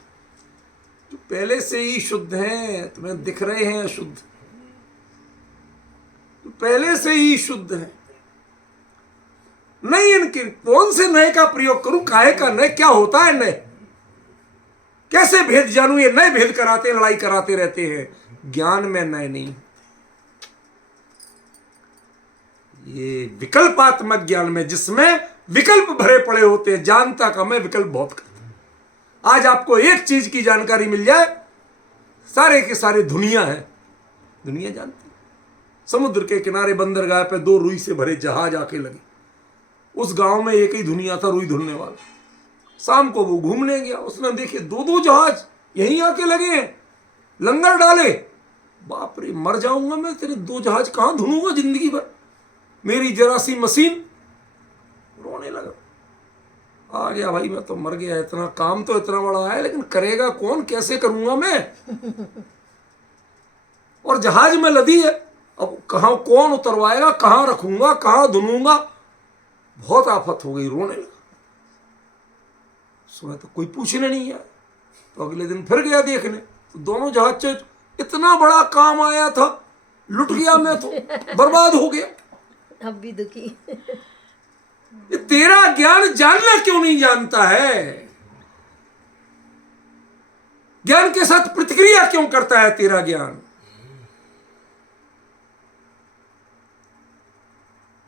जो पहले से ही शुद्ध हैं, तुम्हें दिख रहे हैं अशुद्ध, जो पहले से ही शुद्ध है। नहीं, इनके कौन से नए का प्रयोग करूं? काहे का नए? क्या होता है नए? कैसे भेद जानूं? ये नए भेद कराते, लड़ाई कराते रहते हैं। ज्ञान में नए नहीं, ये विकल्पात्मक ज्ञान में, जिसमें विकल्प भरे पड़े होते हैं। जानता कम है, विकल्प बहुत करता। आज आपको एक चीज की जानकारी मिल जाए, सारे के सारे दुनिया है, दुनिया जानती है। समुद्र के किनारे बंदरगाह पे 2 रुई से भरे जहाज आके लगे। उस गांव में एक ही दुनिया था रुई धुलने वाला। शाम को वो घूमने गया, उसने देखे 2-2 जहाज यहीं आके लगे हैं, लंगर डाले। बाप रे, मर जाऊंगा मैं, तेरे 2 जहाज कहां धुलूंगा जिंदगी भर, मेरी जरा सी मशीन। रोने लगा। आ गया भाई, मैं तो मर गया। इतना काम तो इतना बड़ा है, लेकिन करेगा कौन? कैसे करूंगा मैं? और जहाज में लदी है, अब कहां कौन उतरवाएगा, कहां रखूंगा, कहां धुलूंगा? बहुत आफत हो गई। रोने लगा। सुना तो कोई पूछने नहीं आया। तो अगले दिन फिर गया देखने, तो दोनों जहाज से इतना बड़ा काम आया था, लुट गया मैं तो, बर्बाद हो गया। अब भी दुखी। ये तेरा ज्ञान जानना क्यों नहीं जानता है? ज्ञान के साथ प्रतिक्रिया क्यों करता है तेरा ज्ञान?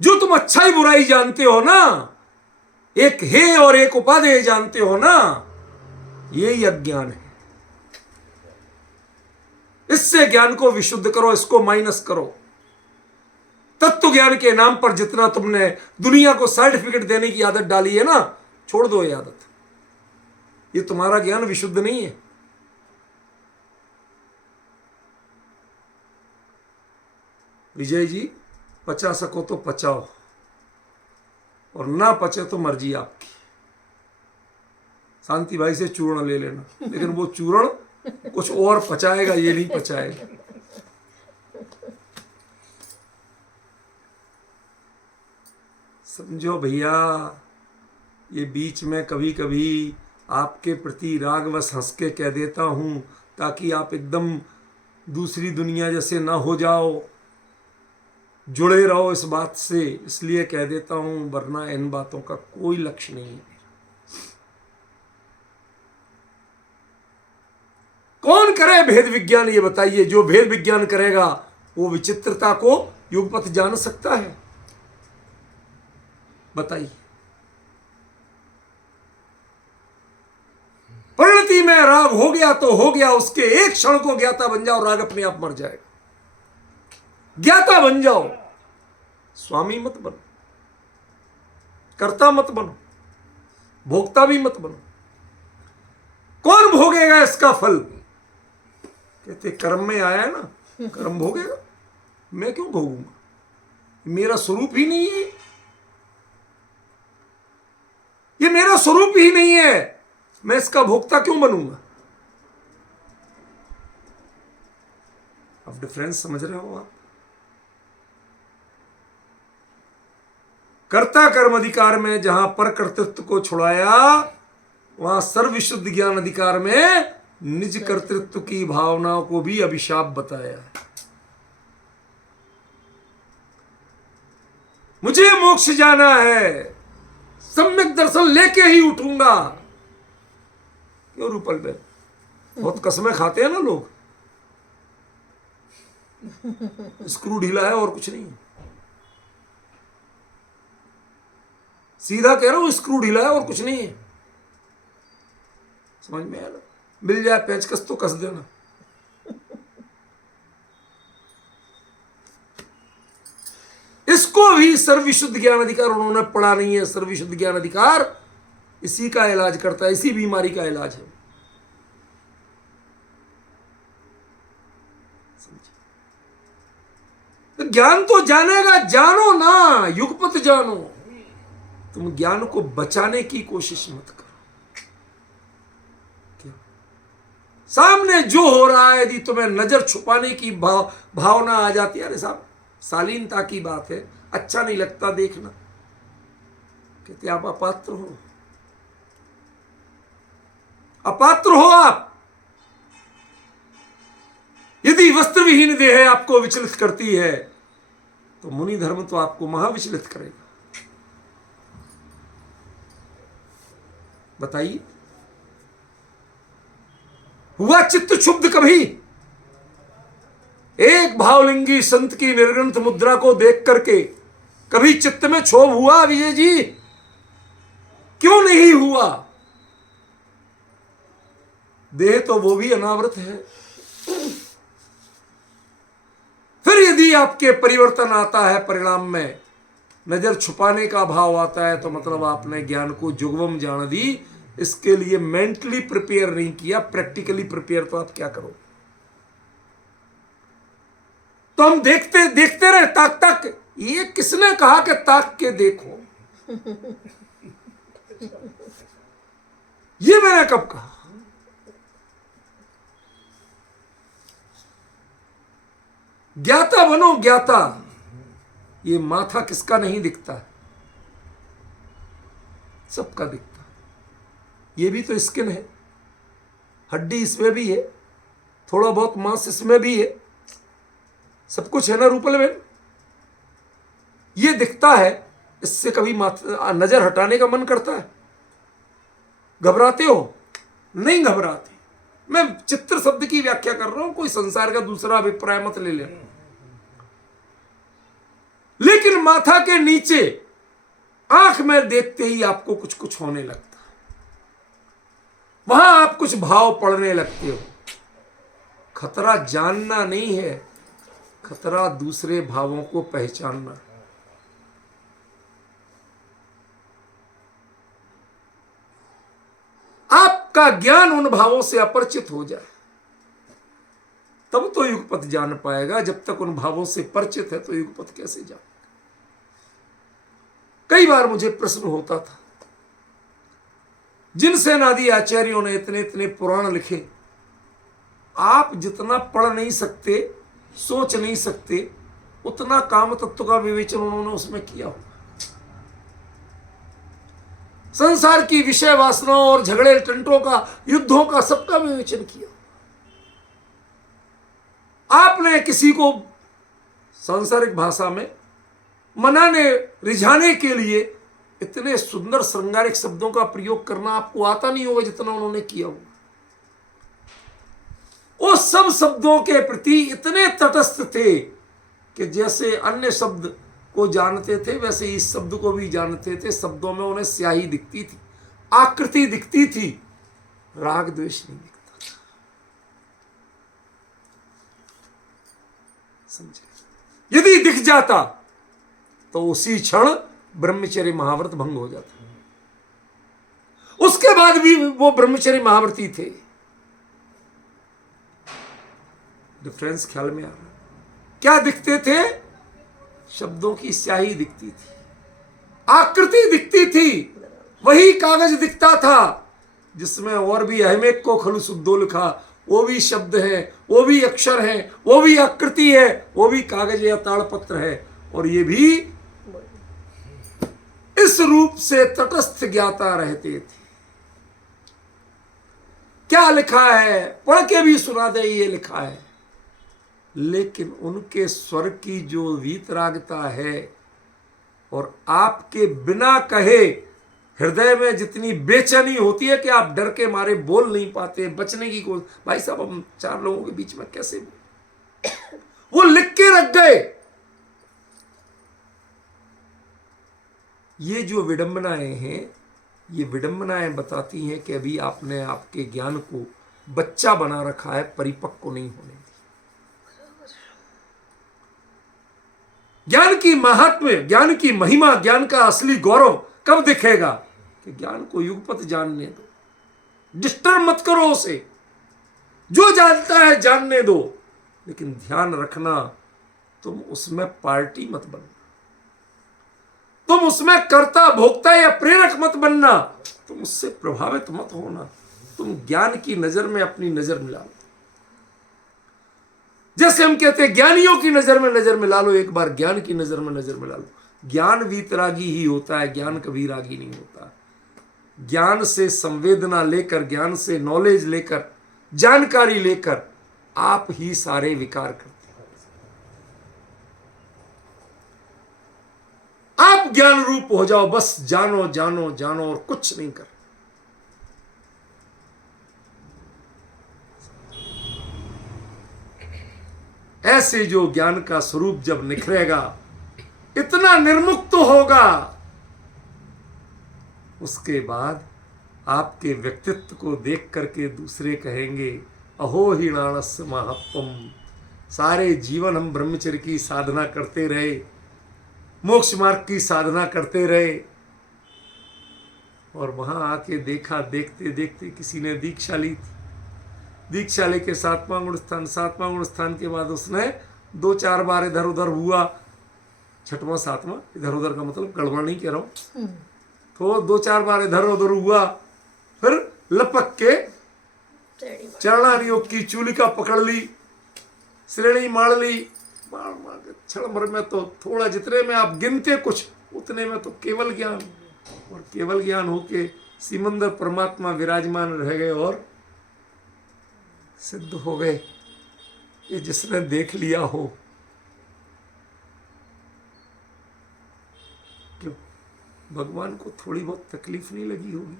जो तुम अच्छाई बुराई जानते हो ना, एक हे और एक उपादेय जानते हो ना, यही अज्ञान है। इससे ज्ञान को विशुद्ध करो, इसको माइनस करो। तत्व ज्ञान के नाम पर जितना तुमने दुनिया को सर्टिफिकेट देने की आदत डाली है ना, छोड़ दो ये आदत। ये तुम्हारा ज्ञान विशुद्ध नहीं है। विजय जी, पचा सको तो पचाओ, और ना पचे तो मर्जी आपकी। शांति भाई से चूर्ण ले लेना, लेकिन वो चूर्ण कुछ और पचाएगा, ये नहीं पचाएगा। समझो भैया, ये बीच में कभी कभी आपके प्रति रागवश हंस के कह देता हूं, ताकि आप एकदम दूसरी दुनिया जैसे ना हो जाओ, जुड़े रहो इस बात से, इसलिए कह देता हूं, वरना इन बातों का कोई लक्ष्य नहीं है। कौन करे भेद विज्ञान? ये बताइए। जो भेद विज्ञान करेगा वो विचित्रता को युगपथ जान सकता है? बताइए। परिणति में राग हो गया तो हो गया, उसके एक क्षण को ज्ञाता बन जाओ, राग अपने आप मर जाएगा। ज्ञाता बन जाओ, स्वामी मत बनो, कर्ता मत बनो, भोक्ता भी मत बनो। कौन भोगेगा इसका फल? कहते कर्म में आया है ना, कर्म भोगेगा। मैं क्यों भोगूंगा? मेरा स्वरूप ही नहीं है। ये मेरा स्वरूप ही नहीं है, मैं इसका भोक्ता क्यों बनूंगा? अब डिफरेंस समझ रहे हो आप? कर्ता कर्म अधिकार में जहां पर कर्तृत्व को छुड़ाया, वहां सर्वविशुद्ध ज्ञान अधिकार में निज कर्तृत्व की भावनाओं को भी अभिशाप बताया। मुझे मोक्ष जाना है, सम्यक दर्शन लेके ही उठूंगा। क्यों रूपल बहन, बहुत कसमें खाते हैं ना लोग। स्क्रू ढीला है और कुछ नहीं। सीधा कह रहा हूं, स्क्रू ढीला है और कुछ नहीं है। समझ में आया ना? मिल जाए पेचकस तो कस देना। इसको भी सर्वविशुद्ध ज्ञान अधिकार उन्होंने पढ़ा नहीं है। सर्वविशुद्ध ज्ञान अधिकार इसी का इलाज करता है, इसी बीमारी का इलाज है। तो ज्ञान तो जानेगा, जानो ना, युगपत जानो। तुम ज्ञान को बचाने की कोशिश मत करो। क्या सामने जो हो रहा है, यदि तुम्हें नजर छुपाने की भावना आ जाती है, अरे साहब शालीनता की बात है, अच्छा नहीं लगता देखना, कहते आप अपात्र हो। अपात्र हो आप। यदि वस्त्र विहीन देह आपको विचलित करती है, तो मुनि धर्म तो आपको महाविचलित करेगा। बताइए, हुआ चित्त क्षुब्ध कभी? एक भावलिंगी संत की निर्ग्रंथ मुद्रा को देख करके कभी चित्त में क्षोभ हुआ विजय जी? क्यों नहीं हुआ? देह तो वो भी अनावृत है। फिर यदि आपके परिवर्तन आता है, परिणाम में नजर छुपाने का भाव आता है, तो मतलब आपने ज्ञान को जुगवम जान दी। इसके लिए मेंटली प्रिपेयर नहीं किया, प्रैक्टिकली प्रिपेयर तो आप क्या करो? तो हम देखते देखते रहे, ताक ताक। ये किसने कहा कि ताक के देखो? ये मैंने कब कहा? ज्ञाता बनो, ज्ञाता। ये माथा किसका नहीं दिखता? सबका दिखता। ये भी तो स्किन है, हड्डी इसमें भी है, थोड़ा बहुत मांस इसमें भी है, सब कुछ है ना रूपल में। ये दिखता है, इससे कभी नजर हटाने का मन करता है? घबराते हो? नहीं घबराते। मैं चित्र शब्द की व्याख्या कर रहा हूं, कोई संसार का दूसरा अभिप्राय मत ले लेना। लेकिन माथा के नीचे आंख में देखते ही आपको कुछ कुछ होने लगता है, वहां आप कुछ भाव पढ़ने लगते हो। खतरा जानना नहीं है, खतरा दूसरे भावों को पहचानना। आपका ज्ञान उन भावों से अपरिचित हो जाए, तब तो युगपथ जान पाएगा। जब तक उन भावों से परिचित है, तो युगपथ कैसे जान? कई बार मुझे प्रश्न होता था, जिन सेनादि आचार्यों ने इतने इतने पुराण लिखे, आप जितना पढ़ नहीं सकते, सोच नहीं सकते, उतना काम तत्व का विवेचन उन्होंने उसमें किया होगा। संसार की विषय वासनाओं और झगड़े टंटों का, युद्धों का, सबका विवेचन किया। आपने किसी को सांसारिक भाषा में मनाने, रिझाने के लिए इतने सुंदर श्रृंगारिक शब्दों का प्रयोग करना आपको आता नहीं होगा जितना उन्होंने किया होगा। वो सब शब्दों के प्रति इतने तटस्थ थे कि जैसे अन्य शब्द को जानते थे, वैसे इस शब्द को भी जानते थे। शब्दों में उन्हें स्याही दिखती थी, आकृति दिखती थी, राग द्वेष नहीं दिखता था। समझे? यदि दिख जाता तो उसी क्षण ब्रह्मचर्य महाव्रत भंग हो जाता। उसके बाद भी वो ब्रह्मचर्य महाव्रती थे। डिफरेंस ख्याल में आ रहा? क्या दिखते थे? शब्दों की स्याही दिखती थी, आकृति दिखती थी, वही कागज दिखता था जिसमें और भी अहमेक को खलु शुद्धो लिखा, वो भी शब्द है, वो भी अक्षर है, वो भी आकृति है, वो भी कागज या ताड़पत्र है, और ये भी इस रूप से तटस्थ ज्ञाता रहते थे। क्या लिखा है पढ़ के भी सुना दे, ये लिखा है, लेकिन उनके स्वर की जो वीतरागता है और आपके बिना कहे हृदय में जितनी बेचैनी होती है कि आप डर के मारे बोल नहीं पाते, बचने की कोशिश, भाई साहब हम 4 लोगों के बीच में कैसे वो लिख के रख गए। ये जो विडंबनाएं हैं, ये विडंबनाएं बताती हैं कि अभी आपने आपके ज्ञान को बच्चा बना रखा है, परिपक्व नहीं होने दी। ज्ञान की महात्म्य, ज्ञान की महिमा, ज्ञान का असली गौरव कब दिखेगा कि ज्ञान को युगपत जानने दो, डिस्टर्ब मत करो उसे, जो जानता है जानने दो, लेकिन ध्यान रखना तुम उसमें पार्टी मत बनना, तुम उसमें कर्ता भोक्ता या प्रेरक मत बनना, तुम उससे प्रभावित मत होना, तुम ज्ञान की नजर में अपनी नजर मिला लो। जैसे हम कहते हैं ज्ञानियों की नजर में नजर मिला लो, एक बार ज्ञान की नजर में नजर मिला लो। ज्ञान वीतरागी ही होता है, ज्ञान कभी रागी नहीं होता। ज्ञान से संवेदना लेकर, ज्ञान से नॉलेज लेकर, जानकारी लेकर आप ही सारे विकार करते हो। आप ज्ञान रूप हो जाओ, बस जानो जानो जानो और कुछ नहीं कर। ऐसे जो ज्ञान का स्वरूप जब निखरेगा, इतना निर्मुक्त होगा, उसके बाद आपके व्यक्तित्व को देख करके दूसरे कहेंगे अहो हीणाणस्य महात्म। सारे जीवन हम ब्रह्मचर्य की साधना करते रहे, मोक्ष मार्ग की साधना करते रहे, और वहां आके देखा, देखते देखते किसी ने दीक्षा ली थी, दीक्षा लेके 7वां गुण स्थान, 7वां गुण स्थान के बाद उसने 2-4 बार इधर उधर हुआ, 6वां 7वां, इधर उधर का मतलब गड़बड़ नहीं कह रहा हूं, तो 2-4 बार इधर उधर हुआ, फिर लपक के चरणारियों की चूलिका पकड़ ली, श्रेणी मार ली, मार के क्षण भर में तो थोड़ा, जितने में आप गिनते कुछ उतने में तो केवल ज्ञान, और केवल ज्ञान होके सिमंदर परमात्मा विराजमान रह गए और सिद्ध हो गए। ये जिसने देख लिया हो, क्यों भगवान को थोड़ी बहुत तकलीफ नहीं लगी होगी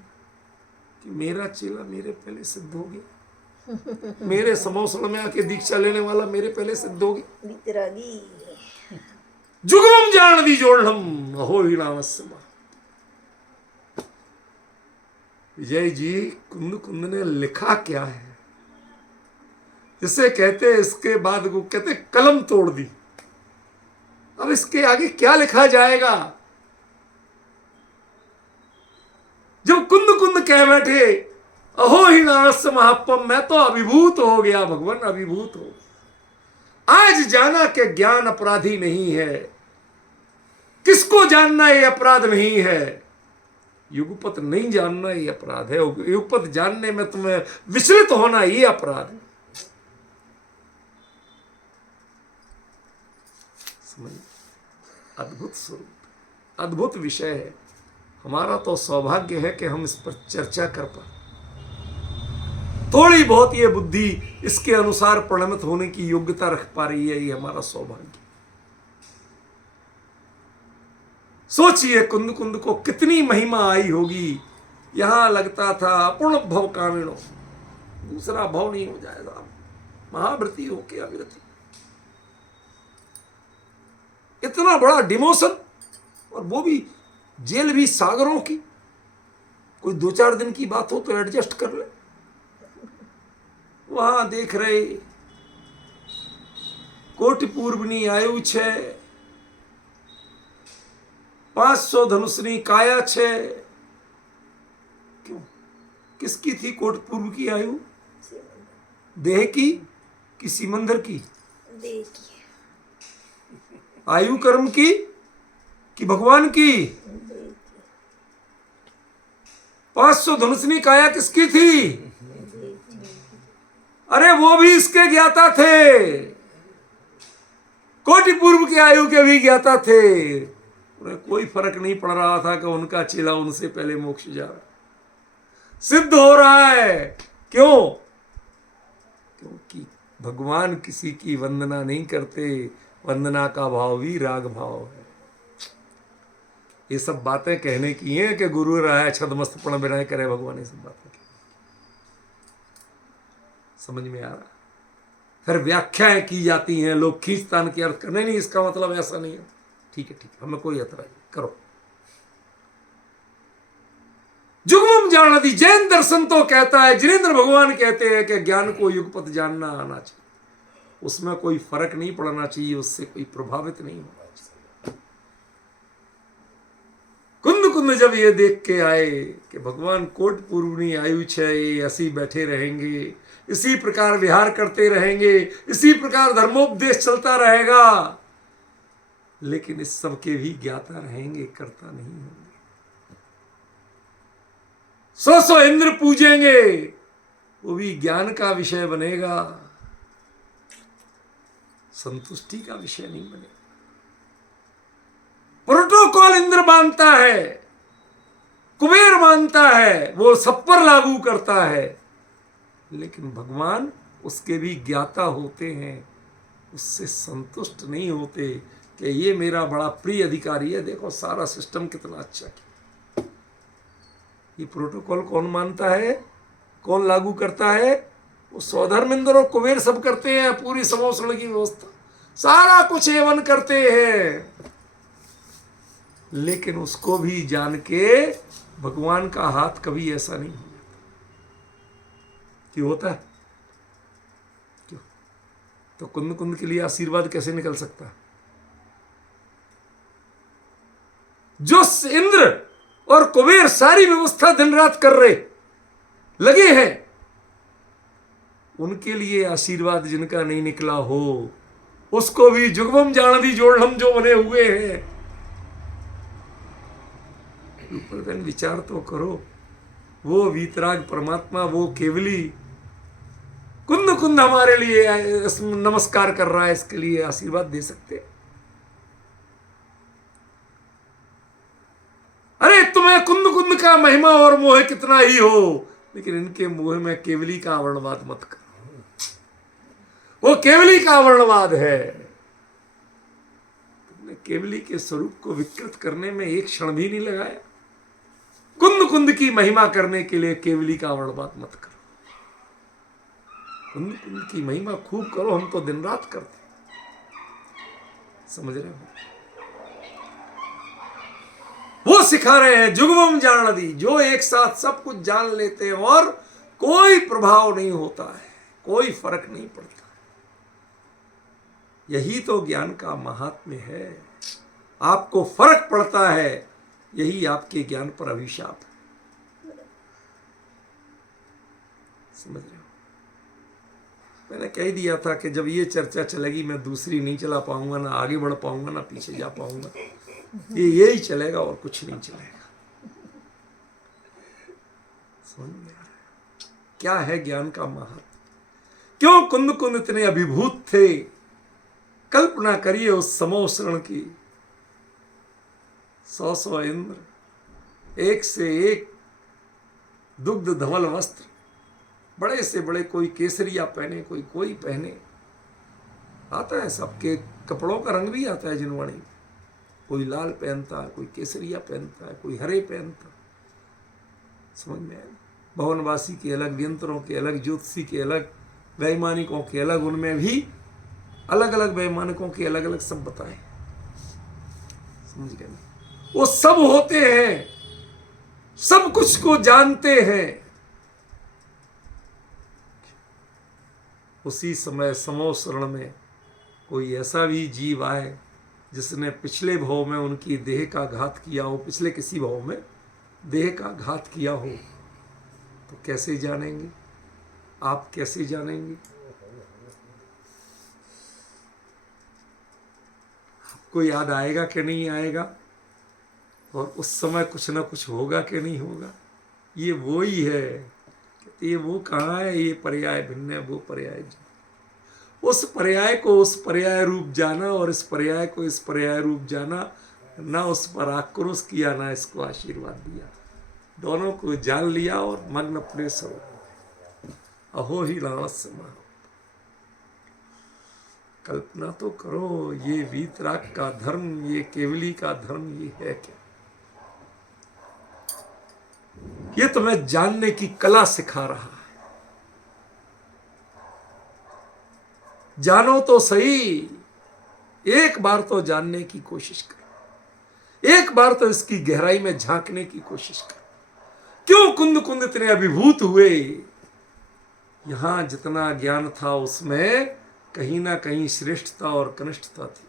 कि मेरा चेला मेरे पहले सिद्ध हो गया, मेरे समोसड़ में आके दीक्षा लेने वाला मेरे पहले सिद्ध हो गया। जुगम जान दी जोड़म अहो हीणाणस्य। विजय जी, कुंद कुंद ने लिखा क्या है, जिसे कहते इसके बाद को कहते कलम तोड़ दी। अब इसके आगे क्या लिखा जाएगा? जब कुंद कुंद कह बैठे अहो हीणाणस्य महात्म, मैं तो अभिभूत हो गया भगवान, अभिभूत हो। आज जाना कि ज्ञान अपराधी नहीं है। किसको जानना ये अपराध नहीं है? युगपत नहीं जानना ये अपराध है, युगपत जानने में तुम्हें विचलित होना ये अपराध है। अद्भुत स्वरूप, अद्भुत विषय है। हमारा तो सौभाग्य है कि हम इस पर चर्चा कर पाए। थोड़ी बहुत ये बुद्धि इसके अनुसार परिणमित होने की योग्यता रख पा रही है, ये हमारा सौभाग्य। सोचिए कुंद कुंद को कितनी महिमा आई होगी। यहां लगता था अपूर्ण भव कामिणो, दूसरा भव नहीं हो जाएगा, महावृत्ति होके अविरति। इतना बड़ा डिमोशन, और वो भी जेल भी सागरों की। कोई 2-4 दिन की बात हो तो एडजस्ट कर ले। वहां देख रहे कोटि पूर्वनी आयु 6, 500 धनुषनी काया 6। क्यों? किसकी थी कोटि पूर्व की आयु? देह की कि सिमंदर की? देह की। आयु कर्म की कि भगवान की? 500 धनुषनी काया किसकी थी? अरे वो भी इसके ज्ञाता थे, कोटि पूर्व की आयु के भी ज्ञाता थे। उन्हें कोई फर्क नहीं पड़ रहा था कि उनका चेला उनसे पहले मोक्ष जा रहा, सिद्ध हो रहा है। क्यों? क्योंकि भगवान किसी की वंदना नहीं करते, वंदना का भाव भी राग भाव है। ये सब बातें कहने की हैं कि गुरु रहा छदमस्त पण विनय करे भगवान, ये सब बातें समझ में आ रहा। फिर व्याख्याएं की जाती हैं, लोग खींचतान की अर्थ करने, नहीं इसका मतलब ऐसा नहीं है। ठीक है, हमें कोई ऐतराज नहीं, करो। जुगमुम जानती, जैन दर्शन तो कहता है, जिनेन्द्र भगवान कहते हैं कि ज्ञान को युगपत जानना आना चाहिए, उसमें कोई फर्क नहीं पड़ना चाहिए, उससे कोई प्रभावित नहीं होना चाहिए। कुंद कुंद जब ये देख के आए कि भगवान कोट पूर्वनी आयु छे, ऐसी बैठे रहेंगे, इसी प्रकार विहार करते रहेंगे, इसी प्रकार धर्मोपदेश चलता रहेगा, लेकिन इस सब के भी ज्ञाता रहेंगे, करता नहीं होंगे। 100 इंद्र पूजेंगे, वो भी ज्ञान का विषय बनेगा, संतुष्टि का विषय नहीं बनेगा। प्रोटोकॉल इंद्र मानता है, कुबेर मानता है, वो सब पर लागू करता है, लेकिन भगवान उसके भी ज्ञाता होते हैं, उससे संतुष्ट नहीं होते कि ये मेरा बड़ा प्रिय अधिकारी है, देखो सारा सिस्टम कितना अच्छा है। ये प्रोटोकॉल कौन मानता है, कौन लागू करता है? वो स्वधर्मेंद्र और कुबेर सब करते हैं, पूरी समोसण की व्यवस्था सारा कुछ एवन करते हैं, लेकिन उसको भी जान के भगवान का हाथ कभी ऐसा नहीं हो जाता। क्यों होता है? क्यों? तो कुंद कुंद के लिए आशीर्वाद कैसे निकल सकता है? जो इंद्र और कुबेर सारी व्यवस्था दिन रात कर रहे लगे हैं, उनके लिए आशीर्वाद जिनका नहीं निकला हो, उसको भी जुगवम जानदी जोड़लम जो बने हुए हैं। विचार तो करो, वो वीतराग परमात्मा, वो केवली कुंद कुंद हमारे लिए नमस्कार कर रहा है, इसके लिए आशीर्वाद दे सकते हैं? अरे तुम्हें कुंद कुंद का महिमा और मोह कितना ही हो, लेकिन इनके मोह में केवली का आवरणवाद मत करो, वो केवली का आवरणवाद है। तुमने केवली के स्वरूप को विकृत करने में एक क्षण भी नहीं लगाया। कुंद कुंद की महिमा करने के लिए केवली का आवरणवाद मत करो, कुंद कुंद की महिमा खूब करो, हम तो दिन रात करते, समझ रहे हो? वो सिखा रहे हैं जुगवम जानदी, जो एक साथ सब कुछ जान लेते हैं और कोई प्रभाव नहीं होता है, कोई फर्क नहीं पड़ता। यही तो ज्ञान का महात्म्य है। आपको फर्क पड़ता है, यही आपके ज्ञान पर अभिशाप है। समझ रहे हो? मैंने कह दिया था कि जब ये चर्चा चलेगी मैं दूसरी नहीं चला पाऊंगा, ना आगे बढ़ पाऊंगा, ना पीछे जा पाऊंगा, ये यही चलेगा और कुछ नहीं चलेगा। समझ में आ रहा है क्या है ज्ञान का महत्व? क्यों कुंद कुंद इतने अभिभूत थे? कल्पना करिए उस समोसरण की, 100 इंद्र, एक से एक दुग्ध धवल वस्त्र, बड़े से बड़े, कोई केसरिया पहने, कोई पहने, आता है सबके कपड़ों का रंग भी आता है जिनवाणी, कोई लाल पहनता है, कोई केसरिया पहनता है, कोई हरे पहनता। समझ में आया? भवनवासी के अलग, यंत्रों के अलग, ज्योतिषी के अलग, वैमानिकों के अलग, उनमें भी अलग अलग वैमानिकों के अलग अलग सब बताए। समझ गए? वो सब होते हैं, सब कुछ को जानते हैं। उसी समय समोसरण में कोई ऐसा भी जीव आए जिसने पिछले भाव में उनकी देह का घात किया हो, पिछले किसी भाव में देह का घात किया हो, तो कैसे जानेंगे? आप कैसे जानेंगे? आपको याद आएगा कि नहीं आएगा? और उस समय कुछ ना कुछ होगा कि नहीं होगा? ये वो ही है। कहते ये वो कहाँ है, ये पर्याय भिन्न है, वो पर्याय भिन्न। उस पर्याय को उस पर्याय रूप जाना और इस पर्याय को इस पर्याय रूप जाना, ना उस पर आक्रोश किया ना इसको आशीर्वाद दिया, दोनों को जान लिया और मग्न अपने स्वरूप। अहो ही लाणस्य महा। कल्पना तो करो, ये वीतराग का धर्म, ये केवली का धर्म, ये है क्या? ये तुम्हें जानने की कला सिखा रहा है। जानो तो सही, एक बार तो जानने की कोशिश करो, एक बार तो इसकी गहराई में झांकने की कोशिश करो। क्यों कुंद कुंद इतने अभिभूत हुए? यहां जितना ज्ञान था उसमें कहीं ना कहीं श्रेष्ठता और कनिष्ठता थी।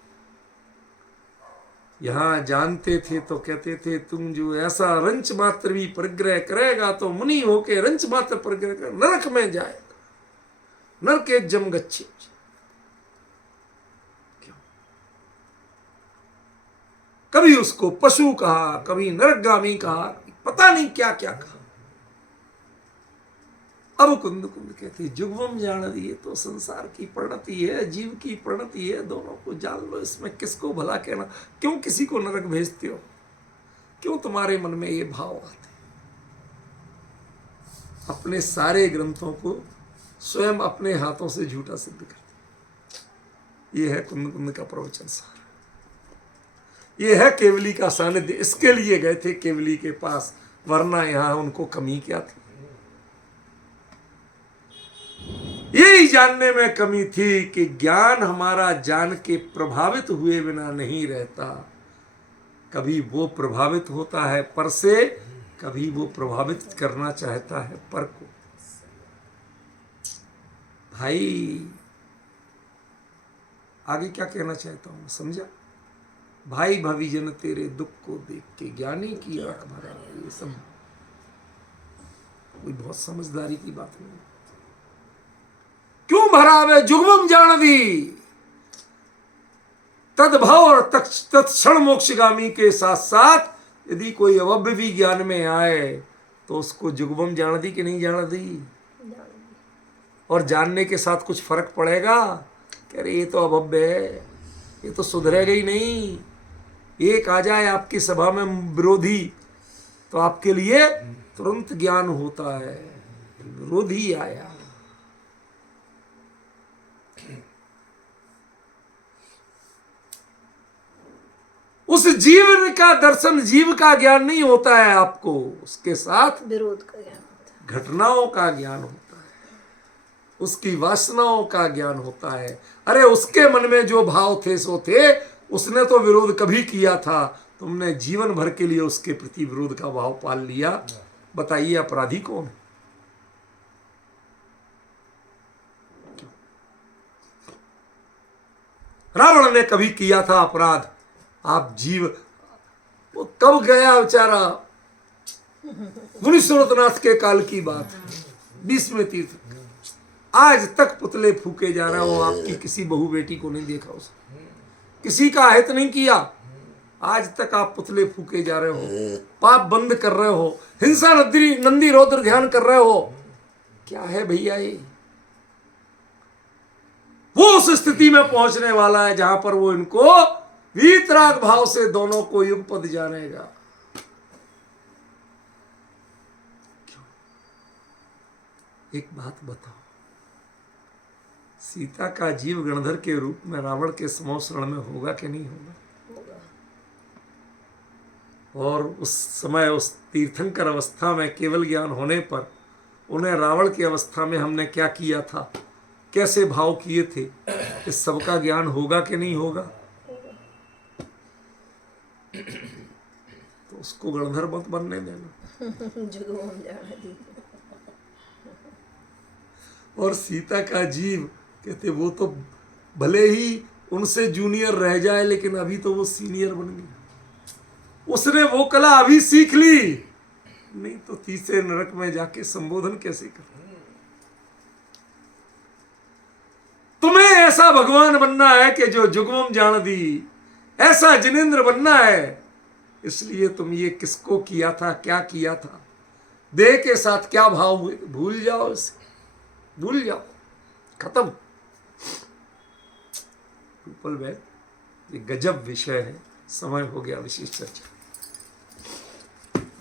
यहां जानते थे तो कहते थे तुम जो ऐसा रंच मात्र भी परिग्रह करेगा तो मुनि होके रंच मात्र परिग्रह कर नरक में जाएगा, नरके जम गच्छे। कभी उसको पशु कहा, कभी नरकगामी कहा, पता नहीं क्या क्या कहा। अब कुंद कुंद कहते जुगवम जान दिए, तो संसार की परिणति है, जीव की परिणति है, दोनों को जान लो। इसमें किसको भला कहना? क्यों किसी को नरक भेजते हो? क्यों तुम्हारे मन में ये भाव आते? अपने सारे ग्रंथों को स्वयं अपने हाथों से झूठा सिद्ध करते। ये है कुंद कुंद का प्रवचन सार, ये है केवली का सानिध्य। इसके लिए गए थे केवली के पास, वरना यहां उनको कमी क्या थी? यही जानने में कमी थी कि ज्ञान हमारा जान के प्रभावित हुए बिना नहीं रहता। कभी वो प्रभावित होता है पर से, कभी वो प्रभावित करना चाहता है पर को। भाई आगे क्या कहना चाहता हूं, समझा? भाई भविजन तेरे दुख को देख के ज्ञानी की आंख भरा। ये सब कोई बहुत समझदारी की बात नहीं। क्यों भरावे जुगवम जान दी, तदभव और तत्क्षण मोक्षगामी के साथ साथ यदि कोई अवभ्य भी ज्ञान में आए तो उसको जुगवम जान दी कि नहीं जान दी? और जानने के साथ कुछ फर्क पड़ेगा? कह रहे ये तो अभव्य है, ये तो सुधरेगा ही नहीं। एक आ जाए आपकी सभा में विरोधी तो आपके लिए तुरंत ज्ञान होता है, विरोधी आया। उस जीवन का दर्शन, जीव का ज्ञान नहीं होता है आपको, उसके साथ विरोध का ज्ञान होता है, घटनाओं का ज्ञान होता है, उसकी वासनाओं का ज्ञान होता है। अरे उसके मन में जो भाव थे सो थे, उसने तो विरोध कभी किया था, तुमने जीवन भर के लिए उसके प्रति विरोध का भाव पाल लिया। बताइए अपराधी कौन है? रावण ने कभी किया था अपराध? आप जीव, वो कब गया बेचारा, मुनीश्वरनाथ के काल की बात, 20वें तीर्थ, आज तक पुतले फूके जा रहे हो। आपकी किसी बहू बेटी को नहीं देखा, उसने किसी का हित नहीं किया, आज तक आप पुतले फूके जा रहे हो, पाप बंद कर रहे हो, हिंसा नंदी रौद्र ध्यान कर रहे हो। क्या है भैया ये? वो उस स्थिति में पहुंचने वाला है जहां पर वो इनको वीतराग भाव से दोनों को युगपद जानेगा। एक बात बताओ, सीता का जीव गणधर के रूप में रावण के समोह शरण में होगा कि नहीं होगा? और उस समय उस तीर्थंकर अवस्था में केवल ज्ञान होने पर उन्हें रावण की अवस्था में हमने क्या किया था, कैसे भाव किए थे, इस सब का ज्ञान होगा कि नहीं होगा? तो उसको गणधर मत बनने देना। और सीता का जीव कहते वो तो भले ही उनसे जूनियर रह जाए, लेकिन अभी तो वो सीनियर बन गया। उसने वो कला अभी सीख ली, नहीं तो तीसरे नरक में जाके संबोधन कैसे कर? तुम्हें ऐसा भगवान बनना है कि जो जुगवम जान दी, ऐसा जिनेंद्र बनना है। इसलिए तुम ये किसको किया था, क्या किया था, देह के साथ क्या भाव हुए भूल जाओ इसे, भूल जाओ, खत्म। पीपल में ये गजब विषय है। समय हो गया विशेष चर्चा।